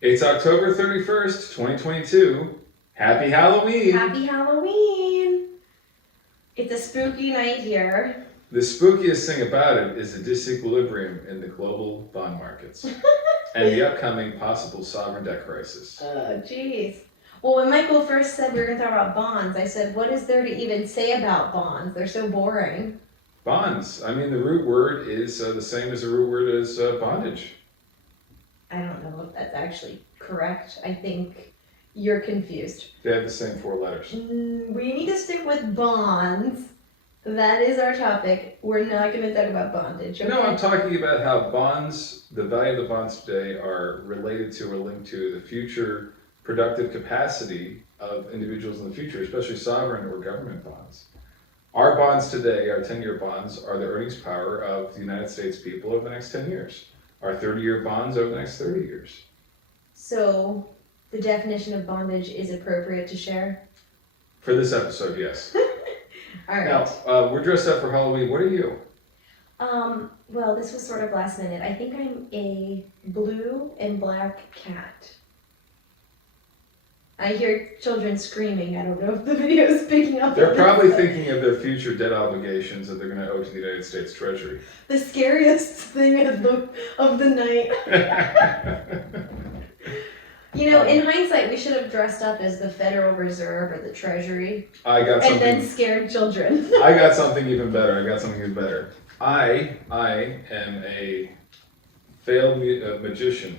It's October 31st, 2022. Happy Halloween! Happy Halloween! It's a spooky night here. The spookiest thing about it is the disequilibrium in the global bond markets and the upcoming possible sovereign debt crisis. Oh, jeez. Well, when Michael first said we were going to talk about bonds, I said, what is there to even say about bonds? They're so boring. Bonds. I mean, the root word is the same as the root word as bondage. I don't know if that's actually correct. I think you're confused. They have the same four letters. We need to stick with bonds. That is our topic. We're not going to talk about bondage. Okay? No, I'm talking about how bonds, the value of the bonds today, are related to or linked to the future productive capacity of individuals in the future, especially sovereign or government bonds. Our bonds today, our 10-year bonds, are the earnings power of the United States people over the next 10 years. Our 30-year bonds over the next 30 years. So, the definition of bondage is appropriate to share? For this episode, yes. All right. Now, we're dressed up for Halloween. What are you? Well, this was sort of last minute. I think I'm a blue and black cat. I hear children screaming. I don't know if the video is picking up. They're probably thinking of their future debt obligations that they're going to owe to the United States Treasury. The scariest thing of the night. You know, in hindsight, we should have dressed up as the Federal Reserve or the Treasury. And then scared children. I got something even better. I am a failed magician,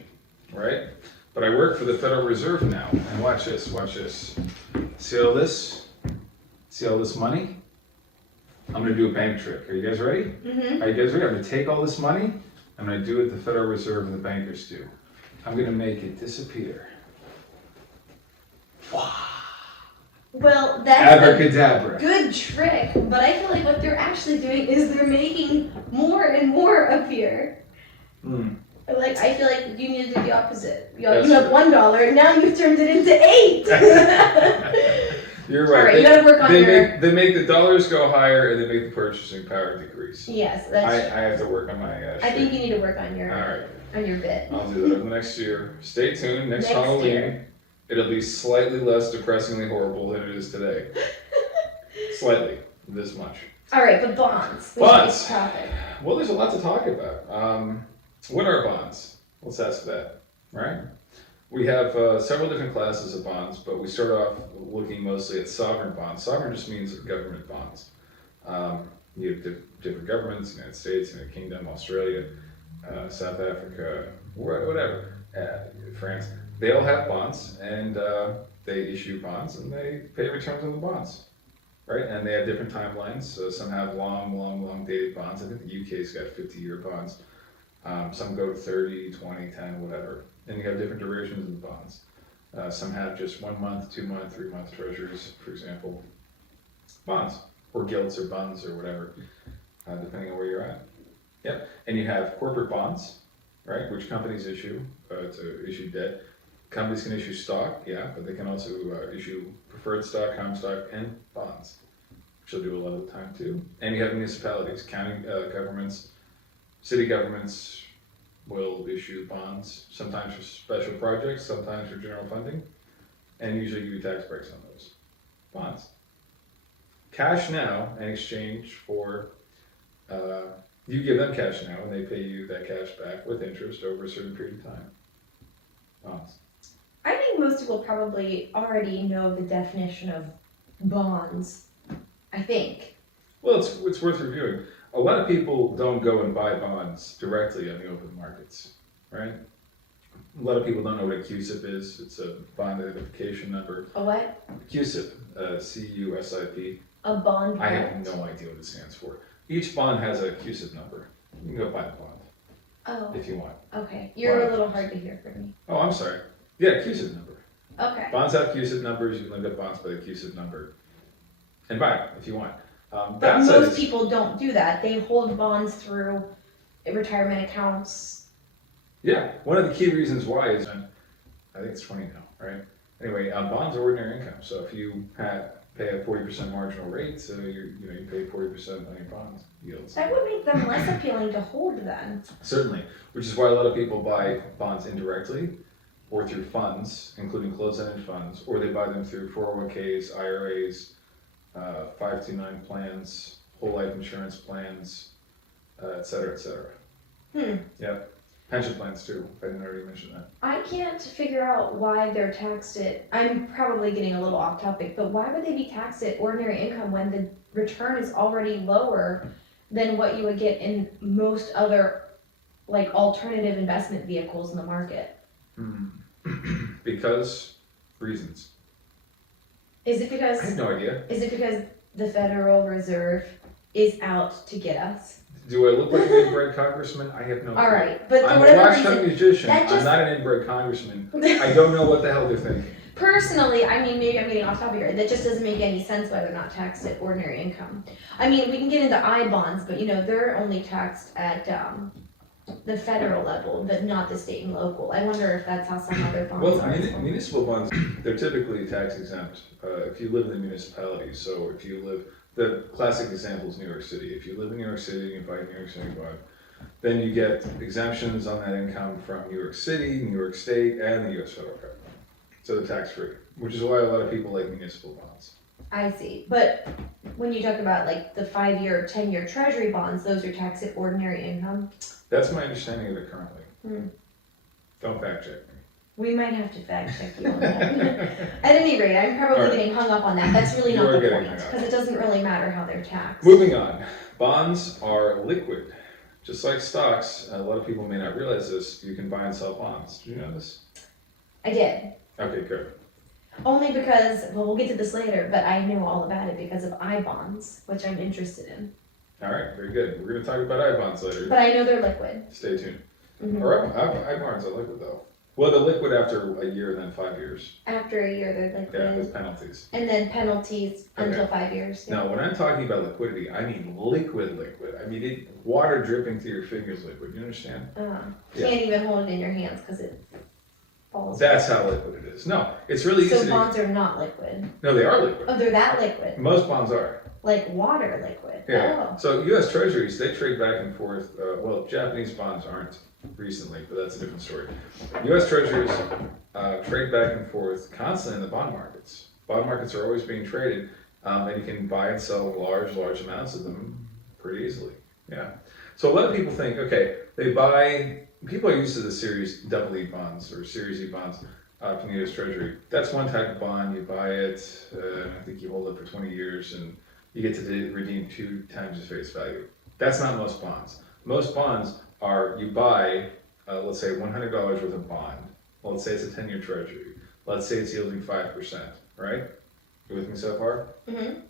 right? But I work for the Federal Reserve now. And watch this. See all this? See all this money? I'm going to do a bank trick. Are you guys ready? Mm-hmm. Are you guys ready? I'm going to take all this money. I'm going to do what the Federal Reserve and the bankers do. I'm going to make it disappear. Well, that's Abracadabra. a good trick, but I feel like what they're actually doing is they're making more and more appear. Like, I feel like you need to do the opposite. You have $1, and now you've turned it into 8. You're right. All right, you gotta work on They make the dollars go higher, and they make the purchasing power decrease. Yes, I have to work on my. I think you need to work on your. All right. On your bit. I'll do that over the next year. Stay tuned. Next Halloween, year. It'll be slightly less depressingly horrible than it is today. Slightly, this much. All right, but bonds. Bonds. Topic. Well, there's a lot to talk about. What are bonds? Let's ask that, right? We have several different classes of bonds, but we start off looking mostly at sovereign bonds. Sovereign just means government bonds. You have different governments, United States, United Kingdom, Australia, South Africa, whatever, France. They all have bonds, and they issue bonds, and they pay returns on the bonds, right? And they have different timelines. So some have long dated bonds. I think the UK's got 50-year bonds. Some go to 30, 20, 10, whatever. And you have different durations of the bonds. Some have just 1 month, 2 month, 3 month treasuries, for example. Bonds, or gilts, or bunds, or whatever, depending on where you're at. Yep. And you have corporate bonds, right, which companies issue to issue debt. Companies can issue stock, yeah, but they can also issue preferred stock, common stock, and bonds, which they'll do a lot of the time too. And you have municipalities, county governments, city governments will issue bonds, sometimes for special projects, sometimes for general funding, and usually give you tax breaks on those bonds. Cash now in exchange for, you give them cash now and they pay you that cash back with interest over a certain period of time. Bonds. I think most people probably already know the definition of bonds. I think. Well, it's worth reviewing. A lot of people don't go and buy bonds directly on the open markets, right? A lot of people don't know what a CUSIP is. It's a bond identification number. A what? CUSIP, CUSIP. A bond. I have no idea what it stands for. Each bond has a CUSIP number. You can go buy the bond. Oh. If you want. Okay. You're a little hard to hear for me. Oh, I'm sorry. Yeah, CUSIP number. Okay. Bonds have CUSIP numbers. You can look up bonds by the CUSIP number and buy it if you want. But most people don't do that. They hold bonds through retirement accounts. Yeah, one of the key reasons why is, I think it's 20 now, right? Anyway, bonds are ordinary income. So if you pay a 40% marginal rate, so you pay 40% on your bond yields. That would make them less appealing to hold then. Certainly, which is why a lot of people buy bonds indirectly, or through funds, including closed-ended funds, or they buy them through 401ks, IRAs, 529 plans, whole life insurance plans, et cetera, et cetera. Yeah, pension plans too, if I didn't already mention that. I can't figure out why they're taxed at, I'm probably getting a little off topic, but why would they be taxed at ordinary income when the return is already lower than what you would get in most other, like, alternative investment vehicles in the market? Because reasons. Is it I because, have no idea. is it because the Federal Reserve is out to get us? Do I look like an inbred congressman? I have no clue. Alright, but for I'm a whatever washed-up reason, musician. that I'm just- not an inbred congressman. I don't know what the hell they're thinking. personally, I mean, maybe I'm getting off topic here, that just doesn't make any sense why they're not taxed at ordinary income. I mean, we can get into I bonds, but you know, they're only taxed at, the federal level, but not the state and local. I wonder if that's how some other bonds Well, are. municipal bonds, they're typically tax exempt if you live in the municipality. So if you live, the classic example is New York City. If you live in New York City, you buy a New York City bond, then you get exemptions on that income from New York City, New York State, and the US federal government. So they're tax free, which is why a lot of people like municipal bonds. I see, but when you talk about like the 5-year, 10-year treasury bonds, those are taxed at ordinary income. That's my understanding of it currently. Don't fact check me. We might have to fact check you on that. At any rate, I'm probably getting hung up on that. That's really You not are the getting point, hung up. because it doesn't really matter how they're taxed. Moving on, bonds are liquid. Just like stocks, a lot of people may not realize this, you can buy and sell bonds. Did you know this? I did. Okay, good. Only because, well, we'll get to this later, but I know all about it because of I bonds, which I'm interested in. All right, very good. We're going to talk about I-bonds later. But I know they're liquid. Stay tuned. Mhm. All right, I-bonds are liquid though. Well, they're liquid after a year and then 5 years. After a year, they're liquid. Yeah, with penalties. And then penalties until 5 years. Yeah. Now, when I'm talking about liquidity, I mean liquid. I mean water dripping through your fingers liquid. You understand? Yeah. Can't even hold it in your hands because it falls. That's how liquid it is. No, it's really easy So to... bonds are not liquid. No, they are liquid. Oh, they're that liquid. Most bonds are. Like water liquid. Yeah. Oh. So U.S. Treasuries, they trade back and forth. Well, Japanese bonds aren't recently, but that's a different story. U.S. Treasuries trade back and forth constantly in the bond markets. Bond markets are always being traded, and you can buy and sell large amounts of them pretty easily. Yeah. So a lot of people think, okay, people are used to the Series EE bonds or Series E bonds from the U.S. Treasury. That's one type of bond. You buy it, I think you hold it for 20 years, and you get to redeem 2 times the face value. That's not most bonds. Most bonds are, you buy, let's say $100 worth of bond. Well, let's say it's a 10-year treasury. Let's say it's yielding 5%, right? You with me so far? Mm-hmm.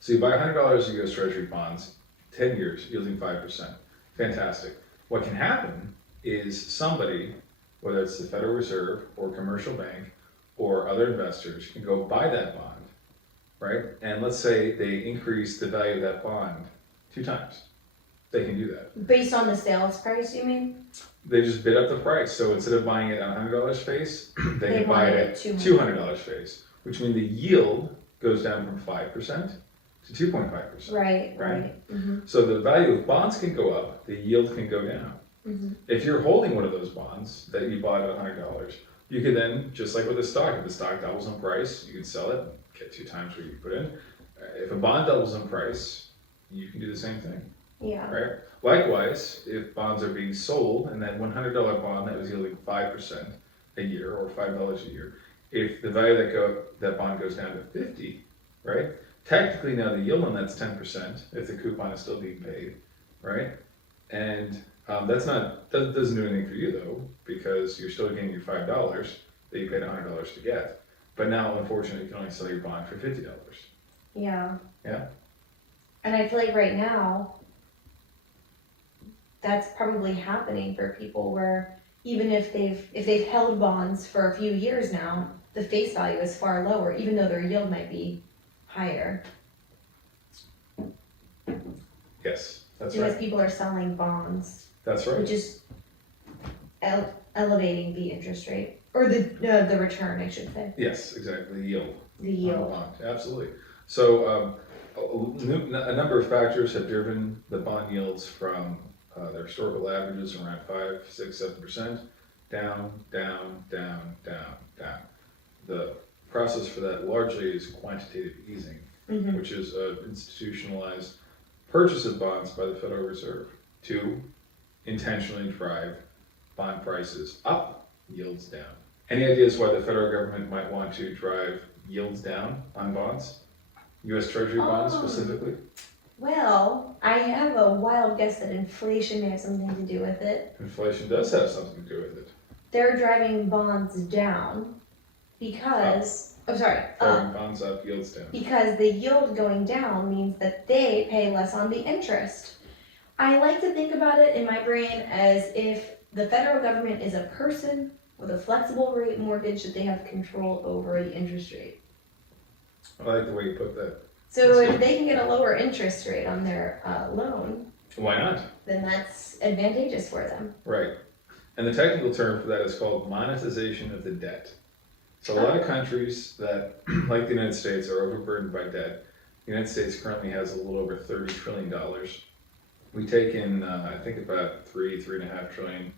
So you buy $100 of US Treasury bonds, 10 years, yielding 5%. Fantastic. What can happen is somebody, whether it's the Federal Reserve or commercial bank or other investors, can go buy that bond, right? And let's say they increase the value of that bond 2 times. They can do that. Based on the sales price, you mean? They just bid up the price. So instead of buying it at $100 face, they can buy it at $200 face, which means the yield goes down from 5% to 2.5%. Right. Mm-hmm. So the value of bonds can go up, the yield can go down. Mm-hmm. If you're holding one of those bonds that you bought at $100, you could then, just like with a stock, if the stock doubles in price, you can sell it, get 2 times what you put in. If a bond doubles in price, you can do the same thing. Yeah. Right? Likewise, if bonds are being sold and that $100 bond that was yielding 5% a year or $5 a year, if the value of that bond goes down to 50, right? Technically now the yield on that's 10% if the coupon is still being paid, right? And that doesn't do anything for you though, because you're still getting your $5 that you paid $100 to get. But now, unfortunately, you can only sell your bond for $50. Yeah. Yeah. And I feel like right now, that's probably happening for people where even if they've held bonds for a few years now, the face value is far lower, even though their yield might be higher. Yes, that's Because right. people are selling bonds, That's right. which is elevating the interest rate, or the return, I should say. Yes, exactly. The yield. The yield. On the bond. Absolutely. So a number of factors have driven the bond yields from their historical averages around 5, 6, 7%, down, down, down, down, down. The process for that largely is quantitative easing, which is an institutionalized purchase of bonds by the Federal Reserve to intentionally drive bond prices up, yields down. Any ideas why the federal government might want to drive yields down on bonds? U.S. Treasury bonds specifically? Well, I have a wild guess that inflation may have something to do with it. Inflation does have something to do with it. They're driving bonds down because, Driving bonds up, yields down. because the yield going down means that they pay less on the interest. I like to think about it in my brain as if the federal government is a person with a flexible rate mortgage that they have control over the interest rate. I like the way you put that. So if they can get a lower interest rate on their loan, Why not? then that's advantageous for them. Right. And the technical term for that is called monetization of the debt. So a lot of countries that, like the United States, are overburdened by debt. The United States currently has a little over $30 trillion. We take in, I think about $3.5 trillion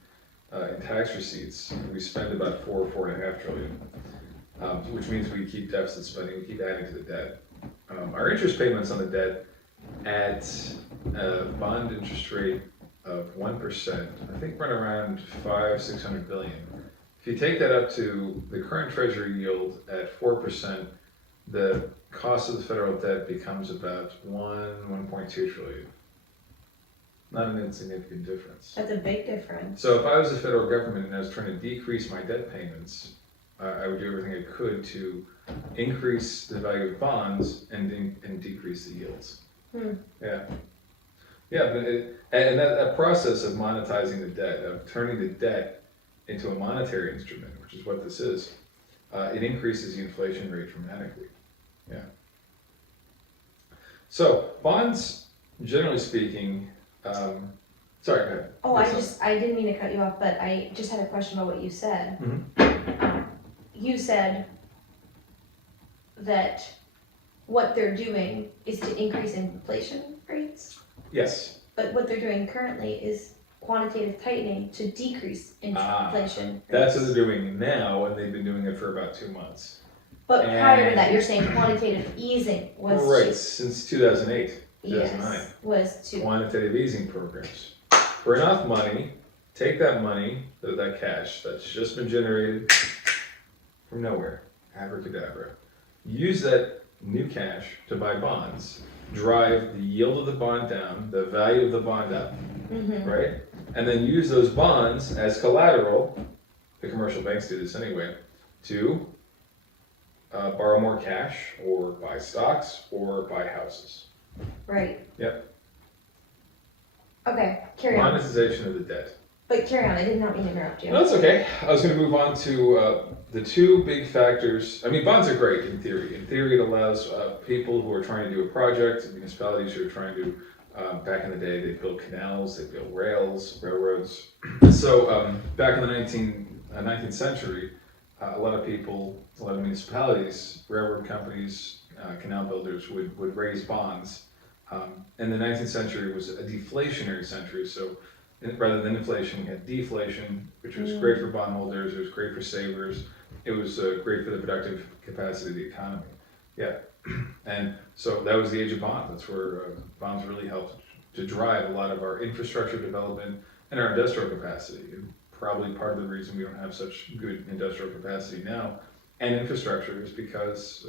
in tax receipts. We spend about $4.5 trillion, which means we keep deficit spending, we keep adding to the debt. Our interest payments on the debt at a bond interest rate of 1%, I think run around $600 billion. If you take that up to the current treasury yield at 4%, the cost of the federal debt becomes about 1.2 trillion. Not an insignificant difference. That's a big difference. So if I was the federal government and I was trying to decrease my debt payments, I would do everything I could to increase the value of bonds and decrease the yields. Yeah. Yeah, but that process of monetizing the debt, of turning the debt into a monetary instrument, which is what this is, it increases the inflation rate dramatically. Yeah. So bonds, generally speaking, sorry, go ahead. Oh, I didn't mean to cut you off, but I just had a question about what you said. You said that what they're doing is to increase inflation rates, Yes. but what they're doing currently is quantitative tightening to decrease inflation rates. That's what they're doing now, and they've been doing it for about 2 months. But prior to that, you're saying quantitative easing was Right, since 2008, 2009. yes, was to Quantitative easing programs. For enough money, take that money, that cash that's just been generated from nowhere, abracadabra. Use that new cash to buy bonds, drive the yield of the bond down, the value of the bond up, right? And then use those bonds as collateral, the commercial banks do this anyway, to borrow more cash or buy stocks or buy houses. Right. Yep. Okay, carry on. Monetization of the debt. But carry on, I did not mean to interrupt you. No, that's okay. I was going to move on to the two big factors. I mean, bonds are great in theory. In theory, it allows people who are trying to do a project, municipalities who are trying to, back in the day, they built canals, they built railroads. So back in the 19th century, a lot of people, a lot of municipalities, railroad companies, canal builders would raise bonds. And the 19th century was a deflationary century, so rather than inflation, we had deflation, which was great for bondholders, it was great for savers, it was great for the productive capacity of the economy. Yeah, and so that was the age of bonds. That's where bonds really helped to drive a lot of our infrastructure development and our industrial capacity. And probably part of the reason we don't have such good industrial capacity now and infrastructure is because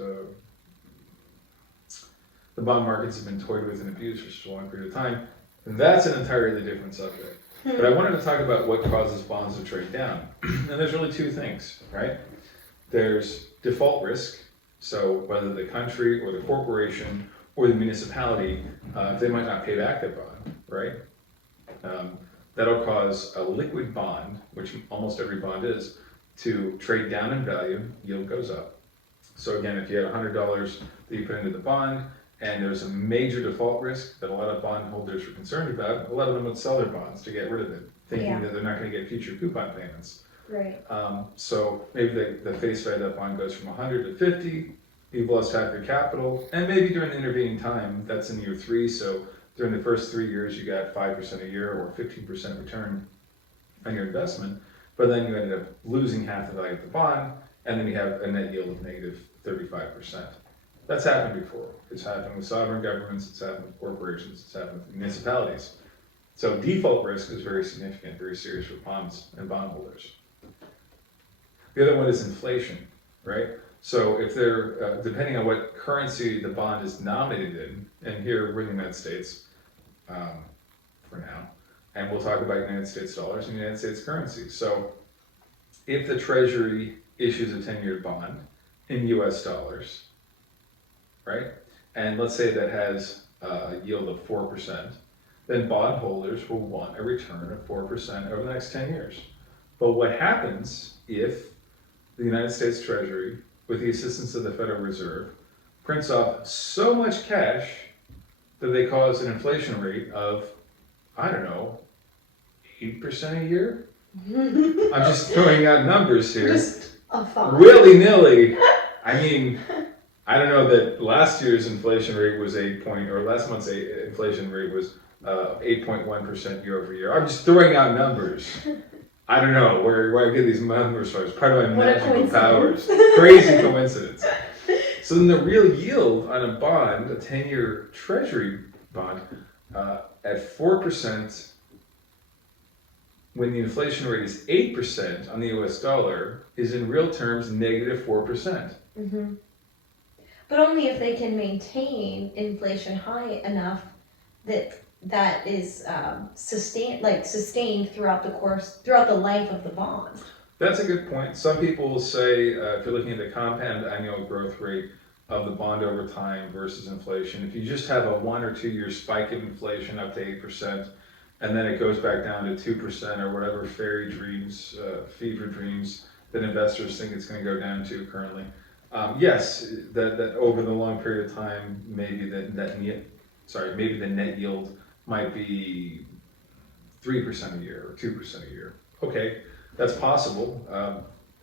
the bond markets have been toyed with and abused for such a long period of time. And that's an entirely different subject. But I wanted to talk about what causes bonds to trade down. And there's really two things, right? There's default risk. So whether the country or the corporation or the municipality, they might not pay back their bond, right? That'll cause a liquid bond, which almost every bond is, to trade down in value, yield goes up. So again, if you had $100 that you put into the bond, and there's a major default risk that a lot of bondholders are concerned about, a lot of them would sell their bonds to get rid of it, thinking that they're not going to get future coupon payments. Right. So maybe the face value of that bond goes from 100 to 50, you've lost half your capital, and maybe during the intervening time, that's in year 3, so during the first 3 years you got 5% a year or 15% return on your investment. but then you ended up losing half the value of the bond, and then you have a net yield of negative 35%. That's happened before. It's happened with sovereign governments, it's happened with corporations, it's happened with municipalities. So default risk is very significant, very serious for bonds and bondholders. The other one is inflation, right? So if they're, depending on what currency the bond is denominated in, and here we're in the United States for now, and we'll talk about United States dollars and United States currency. So if the Treasury issues a 10-year bond in US dollars, right? And let's say that has a yield of 4%, then bondholders will want a return of 4% over the next 10 years. But what happens if the United States Treasury, with the assistance of the Federal Reserve, prints off so much cash that they cause an inflation rate of, I don't know, 8% a year? I'm just throwing out numbers here. Just a thought. Willy-nilly. I mean, I don't know that last year's inflation rate was last month's inflation rate was 8.1% year over year. I'm just throwing out numbers. I don't know where I get these numbers from. It's part of my magical powers. Crazy coincidence. So then the real yield on a bond, a 10-year Treasury bond, at 4%, when the inflation rate is 8% on the US dollar, is in real terms negative 4%. Mm-hmm. But only if they can maintain inflation high enough that is sustained throughout the life of the bond. That's a good point. Some people will say, if you're looking at the compound annual growth rate of the bond over time versus inflation, if you just have a 1 or 2 year spike of inflation up to 8%, and then it goes back down to 2% or whatever fairy dreams, fever dreams that investors think it's going to go down to currently. Yes, that over the long period of time, maybe the net yield might be 3% a year or 2% a year. Okay, that's possible.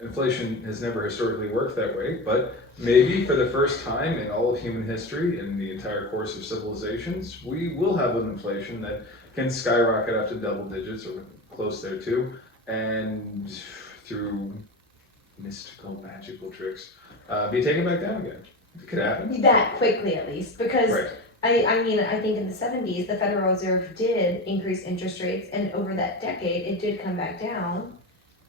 Inflation has never historically worked that way, but maybe for the first time in all of human history, in the entire course of civilizations, we will have an inflation that can skyrocket up to double digits or close there too, and through mystical, magical tricks, be taken back down again. It could happen. That quickly, at least, because Right. I mean, I think in the 70s, the Federal Reserve did increase interest rates, and over that decade, it did come back down.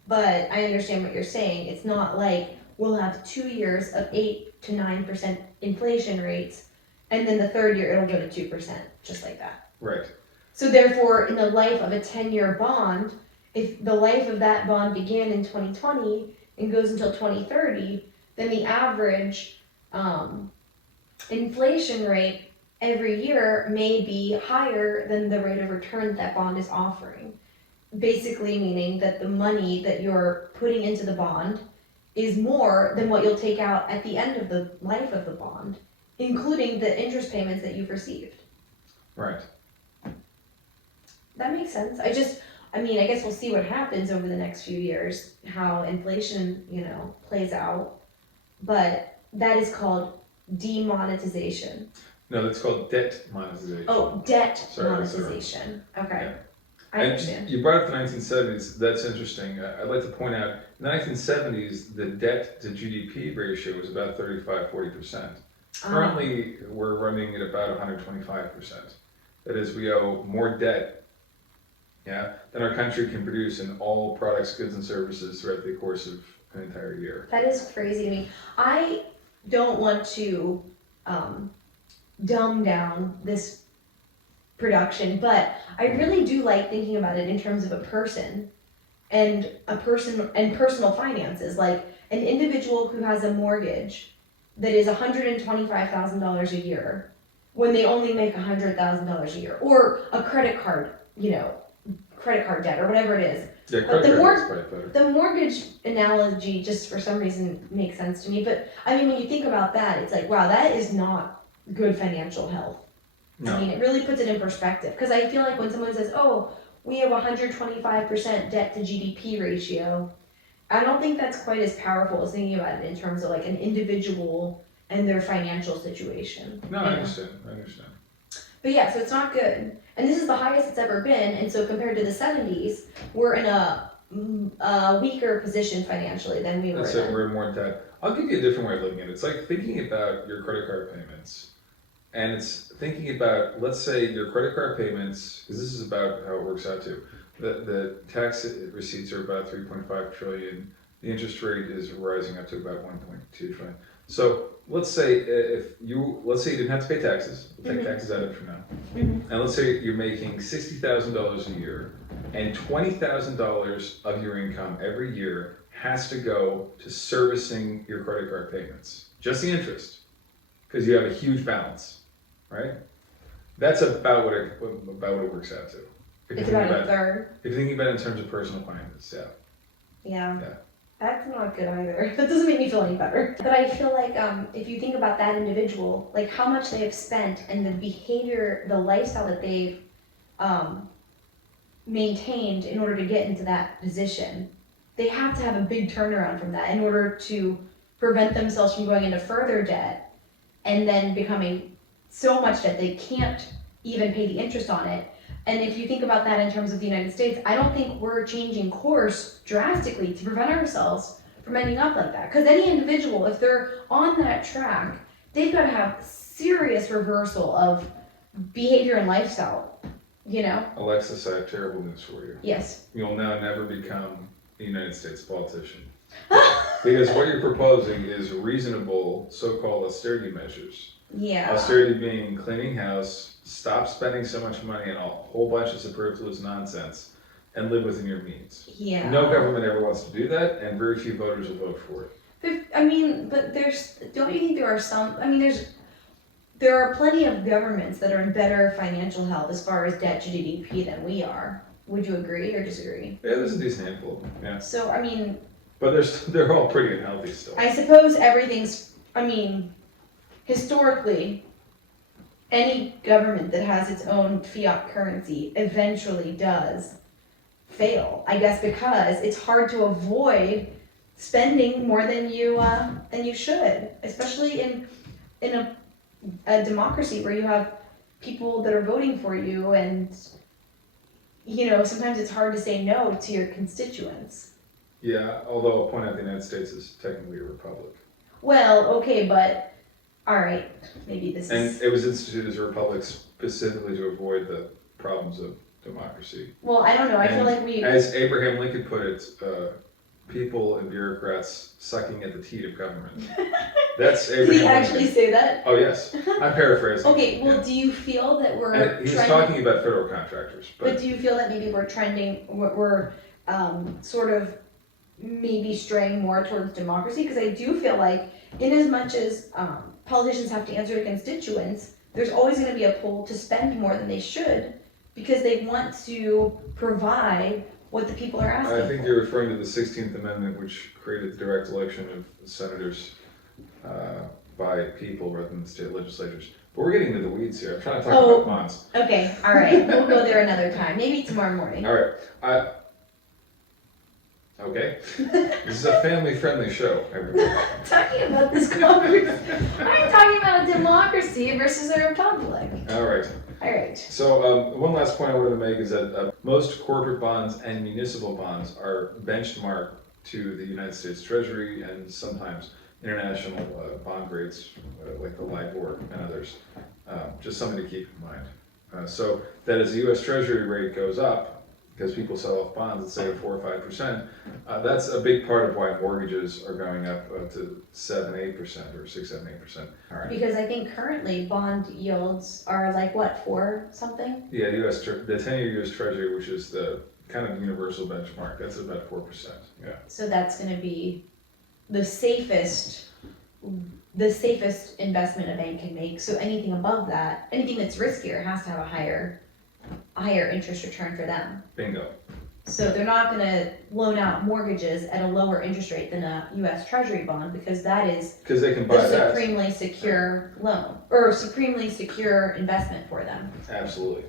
But I understand what you're saying. It's not like we'll have 2 years of 8 to 9% inflation rates, and then the third year it'll go to 2%, just like that. Right. So therefore, in the life of a 10-year bond, if the life of that bond began in 2020 and goes until 2030, then the average inflation rate every year may be higher than the rate of return that bond is offering. Basically meaning that the money that you're putting into the bond is more than what you'll take out at the end of the life of the bond, including the interest payments that you've received. Right. That makes sense. I guess we'll see what happens over the next few years, how inflation, plays out. But that is called demonetization. No, that's called debt monetization. Oh, debt Sorry, monetization. Okay. Yeah. I understand. You brought up the 1970s. That's interesting. I'd like to point out, in the 1970s, the debt to GDP ratio was about 35-40%. Currently, we're running at about 125%. That is, we owe more debt, than our country can produce in all products, goods, and services throughout the course of an entire year. That is crazy to me. I don't want to dumb down this production, but I really do like thinking about it in terms of a person and personal finances. Like an individual who has a mortgage that is $125,000 a year when they only make $100,000 a year, or a credit card debt or whatever it is. Yeah, But better. the mortgage analogy just for some reason makes sense to me. But I mean, when you think about that, it's like, wow, that is not good financial health. No. I mean, it really puts it in perspective. Because I feel like when someone says, oh, we have 125% debt to GDP ratio, I don't think that's quite as powerful as thinking about it in terms of like an individual and their financial situation. No, I understand. But yeah, so it's not good. And this is the highest it's ever been. And so compared to the 70s, we're in a weaker position financially than we were That's it, then. we're more in debt. I'll give you a different way of looking at it. It's like thinking about your credit card payments. And it's thinking about, let's say your credit card payments, because this is about how it works out too. The tax receipts are about 3.5 trillion. The interest rate is rising up to about 1.2 trillion. So let's say let's say you didn't have to pay taxes. We'll take taxes out of it for now. And let's say you're making $60,000 a year, and $20,000 of your income every year has to go to servicing your credit card payments, just the interest, because you have a huge balance, right? That's about what it works out to. It's about a third. If you're thinking about it in terms of personal finances, yeah. Yeah. Yeah. That's not good either. That doesn't make me feel any better. But I feel like if you think about that individual, like how much they have spent and the behavior, the lifestyle that they've maintained in order to get into that position, they have to have a big turnaround from that in order to prevent themselves from going into further debt and then becoming so much debt they can't even pay the interest on it. And if you think about that in terms of the United States, I don't think we're changing course drastically to prevent ourselves from ending up like that. Because any individual, if they're on that track, they've got to have serious reversal of behavior and lifestyle, you know? Alexis, I have terrible news for you. Yes. You'll now never become a United States politician. Because what you're proposing is reasonable so-called austerity measures. Yeah. Austerity being cleaning house, stop spending so much money on a whole bunch of superfluous nonsense, and live within your means. Yeah. No government ever wants to do that, and very few voters will vote for it. I mean, but don't you think there are some, I mean, there are plenty of governments that are in better financial health as far as debt to GDP than we are. Would you agree or disagree? Yeah, there's a decent handful, yeah. So, I mean. But they're all pretty unhealthy still. I suppose historically, any government that has its own fiat currency eventually does fail. I guess because it's hard to avoid spending more than you should, especially in a democracy where you have people that are voting for you, and sometimes it's hard to say no to your constituents. Yeah, although I'll point out the United States is technically a republic. Well, okay, but all right, maybe this is. And it was instituted as a republic specifically to avoid the problems of democracy. Well, I don't know. I feel like as Abraham Lincoln put it, people and bureaucrats sucking at the teat of government. That's Abraham Did he Lincoln. actually say that? Oh yes, I'm paraphrasing. Okay, well, yeah. Do you feel that we're and he was talking about federal contractors, but do you feel that maybe we're trending, we're sort of maybe straying more towards democracy? Because I do feel like in as much as politicians have to answer to constituents, there's always going to be a pull to spend more than they should because they want to provide what the people are asking I think you're referring to the 16th Amendment, which created the direct election of senators by people rather than state legislatures. But we're getting into the weeds here. I'm trying to talk about bonds. Okay, all right. We'll go there another time. Maybe tomorrow morning. All right. Okay. This is a family-friendly show, everybody. I'm talking about this conversation. I'm talking about a democracy versus a republic. All right. All right. So one last point I wanted to make is that most corporate bonds and municipal bonds are benchmarked to the United States Treasury and sometimes international bond rates like the LIBOR and others. Just something to keep in mind. So that as the U.S. Treasury rate goes up, because people sell off bonds at say 4 or 5%, that's a big part of why mortgages are going up to 7, 8% or 6, 7, 8%. All right. Because I think currently bond yields are like what, 4 something? Yeah, the 10-year U.S. Treasury, which is the kind of universal benchmark, that's about 4%. Yeah. So that's going to be the safest investment a bank can make. So anything above that, anything that's riskier has to have a higher interest return for them. Bingo. So they're not going to loan out mortgages at a lower interest rate than a U.S. Treasury bond because that is because they can buy the supremely secure loan or supremely secure investment for them. Absolutely.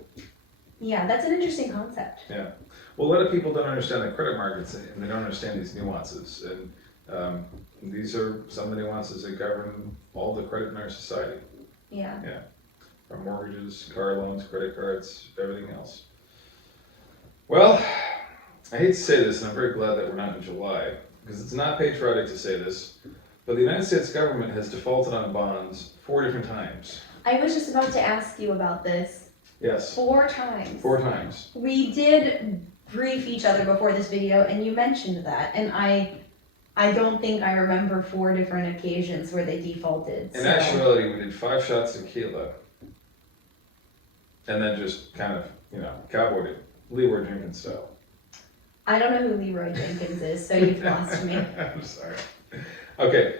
Yeah, that's an interesting concept. Yeah. Well, a lot of people don't understand the credit markets and they don't understand these nuances. And these are some of the nuances that govern all the credit in our society. Yeah. Yeah. Our mortgages, car loans, credit cards, everything else. Well, I hate to say this, and I'm very glad that we're not in July, because it's not patriotic to say this, but the United States government has defaulted on bonds 4 different times. I was just about to ask you about this. Yes. 4 times. 4 times. We did brief each other before this video, and you mentioned that, and I don't think I remember 4 different occasions where they defaulted. In actuality, we did 5 shots tequila, and then just kind of, cowboyed it, Leroy Jenkins style. I don't know who Leroy Jenkins is, so you've lost me. I'm sorry. Okay.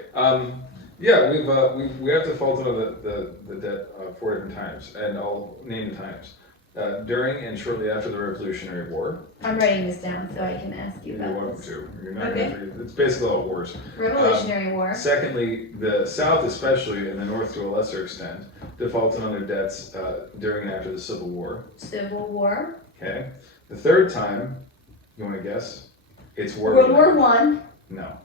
Yeah, we have defaulted on the debt 4 different times, and I'll name the times. During and shortly after the Revolutionary War. I'm writing this down so I can ask you about You're welcome this. to. You're not Okay. gonna it's basically all wars. Revolutionary War. Secondly, the South especially, and the North to a lesser extent, defaulted on their debts during and after the Civil War. Civil War. Okay. The third time, you want to guess? It's World War One. No.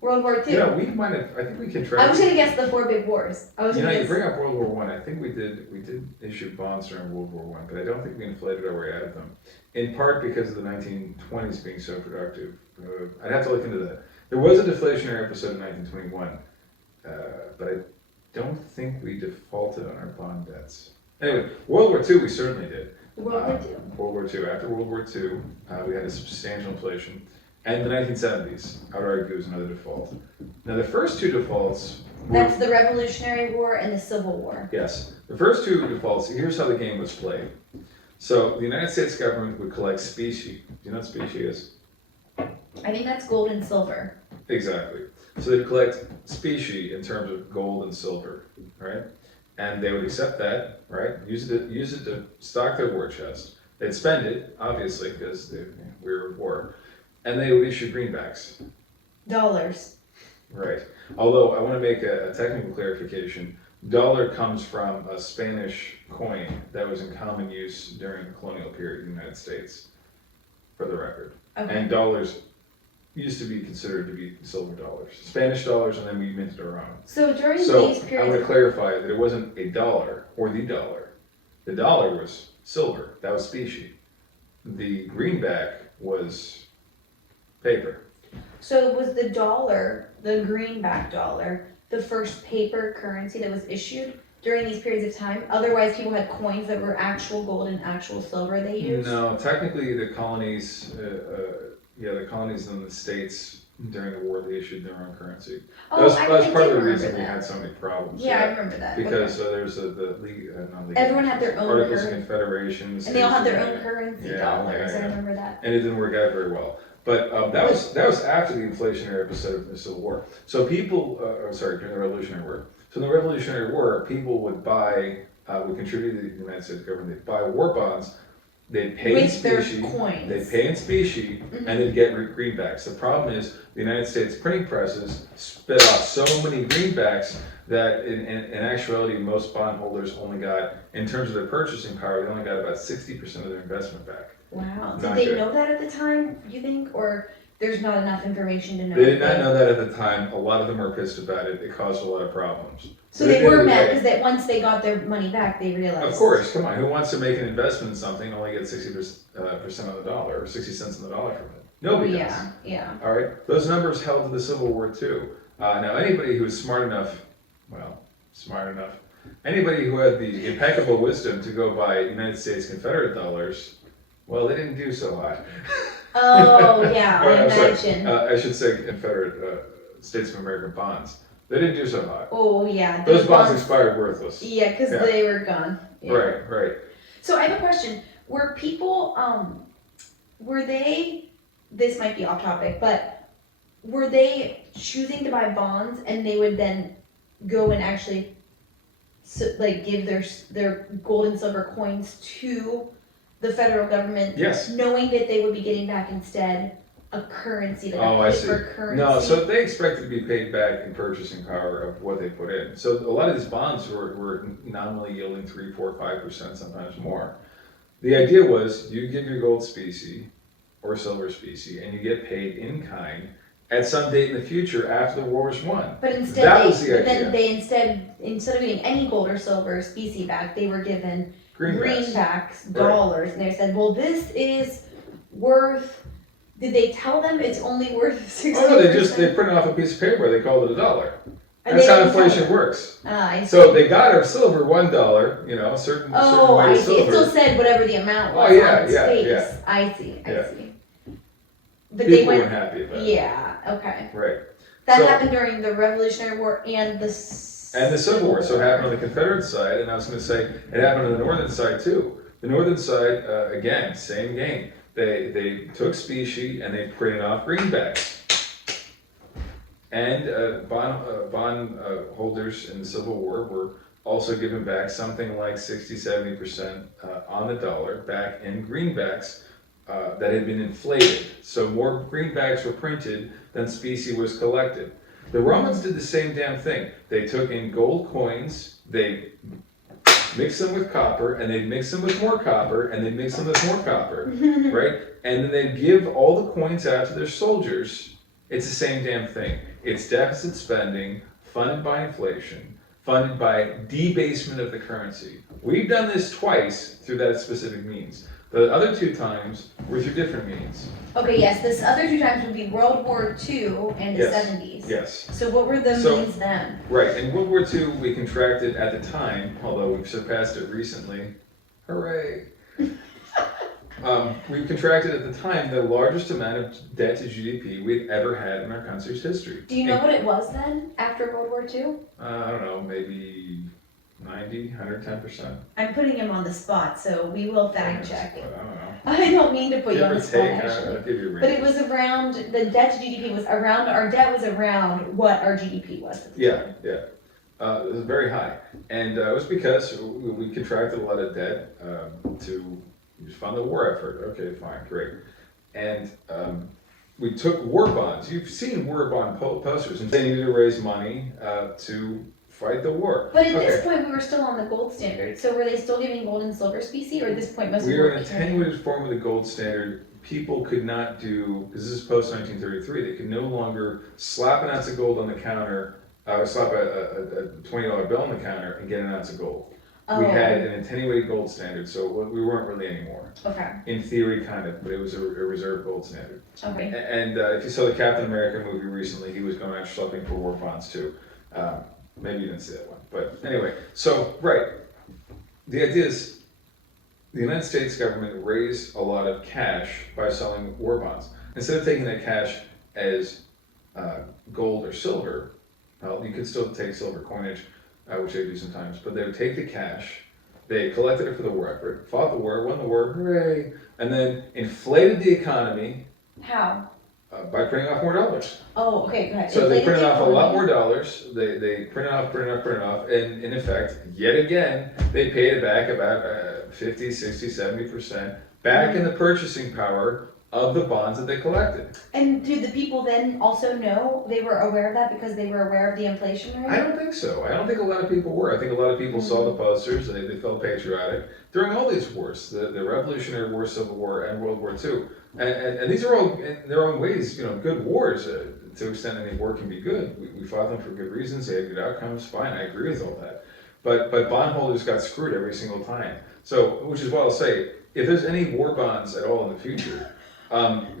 World War Two. We might have. I think we can try. I was gonna guess the 4 big wars. You bring up World War One. I think we did issue bonds during World War One, but I don't think we inflated our way out of them. In part because of the 1920s being so productive. I'd have to look into that. There was a deflationary episode in 1921, but I don't think we defaulted on our bond debts. Anyway, World War Two we certainly did. World War Two. World War Two. After World War Two, we had a substantial inflation. And the 1970s, I would argue, was another default. Now, the first 2 defaults were... That's the Revolutionary War and the Civil War. Yes. The first 2 defaults, here's how the game was played. So, the United States government would collect specie. Do you know what specie is? I think that's gold and silver. Exactly. So, they'd collect specie in terms of gold and silver, right? And they would accept that, right? Use it to stock their war chest. They'd spend it, obviously, because we were at war. And they would issue greenbacks. Dollars. Right. Although I want to make a technical clarification. Dollar comes from a Spanish coin that was in common use during the colonial period in the United States, for the record. Okay. And dollars used to be considered to be silver dollars. Spanish dollars, and then we minted our own. So during these I want to periods, clarify that it wasn't a dollar or the dollar. The dollar was silver. That was specie. The greenback was paper. so was the dollar, the greenback dollar, the first paper currency that was issued during these periods of time? Otherwise, people had coins that were actual gold and actual silver they used? No, technically the colonies, the colonies in the States during the war, they issued their own currency. Oh, That was part of the reason we had so many problems. Yeah, I remember that. Because Okay. there's Everyone had their own Articles of currency. Confederations. And they all had their things own currency Yeah, dollars, yeah, yeah. I remember that. and it didn't work out very well. But that was after the inflationary episode of the Civil War. So people, during the Revolutionary War. So in the Revolutionary War, people would contribute to the United States government. They'd buy war bonds. They'd pay in With their specie. coins. They'd pay in specie, Mhm. and they'd get greenbacks. The problem is the United States printing presses spit off so many greenbacks that in actuality, most bondholders only got, in terms of their purchasing power, they only got about 60% of their investment back. Wow. Did Not they good. know that at the time, you think? Or there's not enough information to know? They did not know that at the time. A lot of them were pissed about it. It caused a lot of problems. So But at they the end were of the mad day- because that once they got their money back, they realized. Of course, come on. Who wants to make an investment in something and only get 60% on the dollar, or 60 cents on the dollar from it? Nobody does. Yeah. All right, those numbers held to the Civil War too. Now, anybody who was smart enough, anybody who had the impeccable wisdom to go buy United States Confederate dollars, well, they didn't do so hot. Oh, yeah, Or, I I'm sorry, imagine. I should say Confederate States of America bonds. They didn't do so hot. Oh, yeah. Those bonds expired worthless. Yeah, because Yeah. they were gone. Yeah. Right. So I have a question. Were people, this might be off topic, but were they choosing to buy bonds and they would then go and actually give their gold and silver coins to the federal government, Yes. knowing that they would be getting back instead a currency, like Oh, a I see. paper currency? No, so they expected to be paid back in purchasing power of what they put in. So a lot of these bonds were nominally yielding 3, 4, 5%, sometimes more. The idea was you give your gold specie or silver specie and you get paid in kind at some date in the future after the war was won. But instead, That was the idea. then they instead of getting any gold or silver specie back, they were given Greenbacks. greenbacks, dollars, and they said, well, this is worth Did they tell them it's only worth 60%? Oh no, they printed off a piece of paper. They called it $1. And That's they how didn't tell inflation them. works. I see. So they got our silver $1, you know, a certain Oh, weight I of see. It silver. still said whatever the amount was Oh, yeah, on its yeah, face. yeah. I see. Yeah. See. But People they went. weren't happy about it. Yeah. Okay. Right. That So- happened during the Revolutionary War and the Civil War. So it happened on the Confederate side, and I was going to say it happened on the Northern side too. The Northern side, again, same game. They took specie and they printed off greenbacks. And bond holders in the Civil War were also given back something like 60-70% on the dollar back in greenbacks that had been inflated. So more greenbacks were printed than specie was collected. The Romans did the same damn thing. They took in gold coins, they mixed them with copper, and they'd mix them with more copper, and they'd mix them with more copper, right? And then they'd give all the coins out to their soldiers. It's the same damn thing. It's deficit spending, funded by inflation, funded by debasement of the currency. We've done this twice through that specific means. The other 2 times were through different means. Okay, yes, this other 2 times would be World War II and the Yes. 70s. Yes. So what were the means then? Right, in World War II, we contracted at the time, although we've surpassed it recently. Hooray! We contracted at the time the largest amount of debt to GDP we'd ever had in our country's history. Do you know what it was then, after World War II? I don't know, maybe 90, 110%. I'm putting him on the spot, so we will fact check. But I don't know. I don't mean to put you on Give or the spot, take, actually. I'll give you a But it range. was around, the debt to GDP was around, our debt was around what our GDP was at the time. Yeah. It was very high. And it was because we contracted a lot of debt to fund the war effort. Okay, fine, great. And we took war bonds. You've seen war bond posters, and they needed to raise money to fight the war. But at this point, we were still on the gold standard. So were they still giving gold and silver specie, or at this point most We people were were in a returning? attenuated form of the gold standard. People could not do, because this is post 1933, they could no longer slap an ounce of gold on the counter, slap a $20 bill on the counter and get an ounce of gold. We had an attenuated gold standard, so we weren't really anymore. Okay. In theory, kind of, but it was a reserve gold standard. Okay. And if you saw the Captain America movie recently, he was going out schlepping for war bonds too. Maybe you didn't see that one, but anyway. So right, the idea is the United States government raised a lot of cash by selling war bonds. Instead of taking that cash as gold or silver, well, you could still take silver coinage, which they do sometimes, but they would take the cash, they collected it for the war effort, fought the war, won the war, hooray, and then inflated the economy. How? By printing off more dollars. Oh, okay, go ahead. So they printed off a lot economy. more dollars. They printed off, and in effect, yet again, they paid it back about 50, 60, 70% back in the purchasing power of the bonds that they collected. And did the people then also know they were aware of that because they were aware of the inflation rate? I don't think so. I don't think a lot of people were. I think a lot of people saw the posters and they felt patriotic during all these wars, the Revolutionary War, Civil War, and World War II. And these are all, in their own ways, good wars. To the extent any war can be good. We fought them for good reasons. They had good outcomes. Fine, I agree with all that. But bondholders got screwed every single time. So, which is why I'll say, if there's any war bonds at all in the future,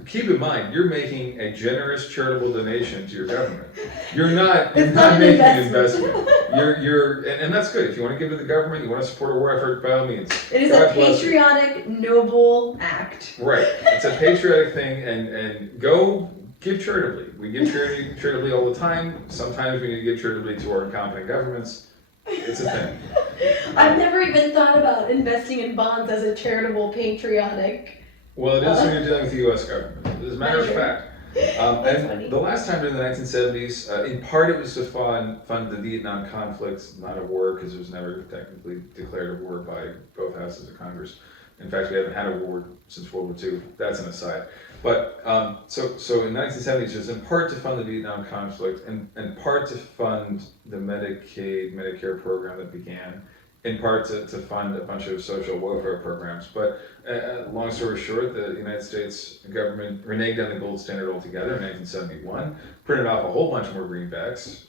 keep in mind, you're making a generous charitable donation to your government. You're not making an investment. And that's good. If you want to give to the government, you want to support a war effort, by all means. It is God a bless you. patriotic, noble act. Right. It's a patriotic thing, and go give charitably. We give charitably all the time. Sometimes we need to give charitably to our incompetent governments. It's a thing. I've never even thought about investing in bonds as a charitable, patriotic. Well, it is when you're dealing with the U.S. government. As a matter of fact. That's funny. The last time during the 1970s, in part it was to fund the Vietnam conflict, not a war, because it was never technically declared a war by both houses of Congress. In fact, we haven't had a war since World War II. That's an aside. But so in the 1970s, it was in part to fund the Vietnam conflict, and part to fund the Medicare program that began, in part to fund a bunch of social welfare programs. But long story short, the United States government reneged on the gold standard altogether in 1971, printed off a whole bunch more greenbacks,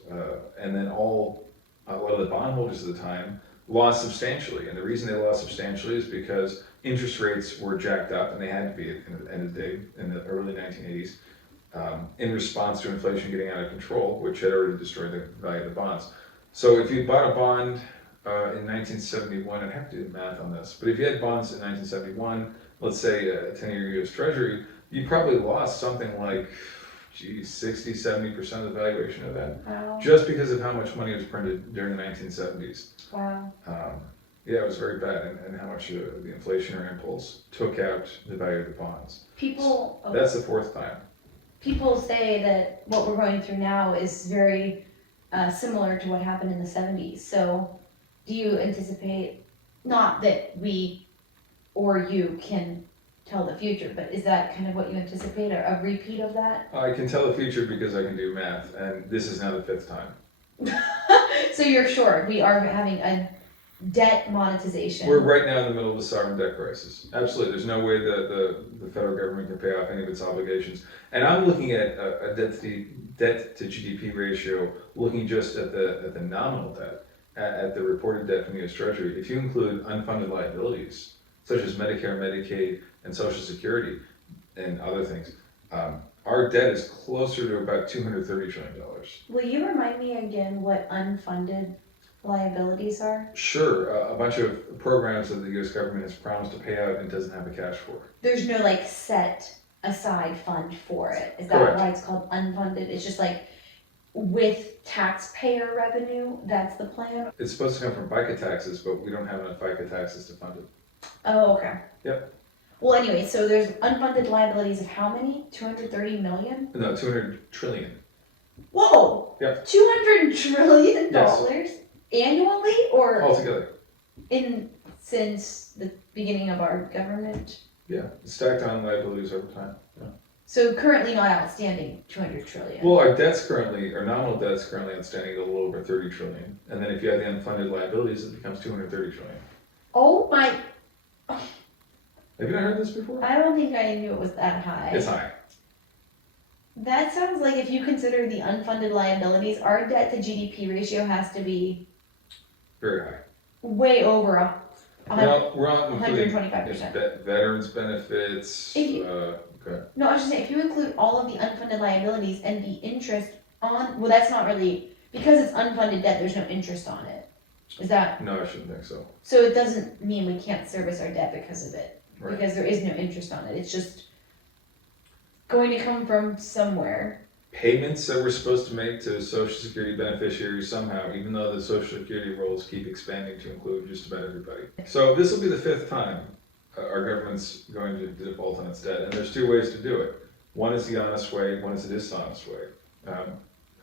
and then a lot of the bondholders at the time lost substantially. And the reason they lost substantially is because interest rates were jacked up, and they had to be at the end of the day in the early 1980s, in response to inflation getting out of control, which had already destroyed the value of the bonds. So if you bought a bond in 1971, I'd have to do the math on this, but if you had bonds in 1971, let's say a 10-year US Treasury, you probably lost something like, 60, 70% of the valuation of that, Wow. just because of how much money was printed during the 1970s. Wow. Yeah, it was very bad, and how much the inflationary impulse took out the value of the bonds. That's the fourth time. People say that what we're going through now is very similar to what happened in the 70s. So do you anticipate, not that we or you can tell the future, but is that kind of what you anticipate, a repeat of that? I can tell the future because I can do math, and this is now the fifth time. So you're sure we are having a debt monetization? We're right now in the middle of a sovereign debt crisis. Absolutely, there's no way that the federal government can pay off any of its obligations. And I'm looking at a debt to GDP ratio, looking just at the nominal debt, at the reported debt from the US Treasury. If you include unfunded liabilities, such as Medicare, Medicaid, and Social Security, and other things, our debt is closer to about $230 trillion. Will you remind me again what unfunded liabilities are? Sure, a bunch of programs that the US government has promised to pay out and doesn't have the cash for. There's no like set aside fund for it. Is that Correct. why it's called unfunded? It's just like with taxpayer revenue, that's the plan? It's supposed to come from FICA taxes, but we don't have enough FICA taxes to fund it. Oh, okay. Yep. Well, anyway, so there's unfunded liabilities of how many? 230 million? No, 200 trillion. Whoa! Yep. $200 trillion Yes. annually, or Altogether. since the beginning of our government? Yeah, stacked on liabilities over time. Yeah. So currently not outstanding 200 trillion. Well, our nominal debt's currently outstanding at a little over 30 trillion. And then if you add the unfunded liabilities, it becomes 230 trillion. Oh my, Have you not heard this before? I don't think I knew it was that high. It's high. That sounds like if you consider the unfunded liabilities, our debt to GDP ratio has to be Very high. way over Well, we're on including 125%. veterans benefits. If you- Okay. No, I was just saying, if you include all of the unfunded liabilities and the interest on, well, that's not really, because it's unfunded debt, there's no interest on it. Is that, No, I shouldn't think so. so it doesn't mean we can't service our debt because of it, Right. because there is no interest on it, it's just going to come from somewhere. Payments that we're supposed to make to Social Security beneficiaries somehow, even though the Social Security rolls keep expanding to include just about everybody. So this will be the fifth time our government's going to default on its debt, and there's two ways to do it. One is the honest way, one is the dishonest way,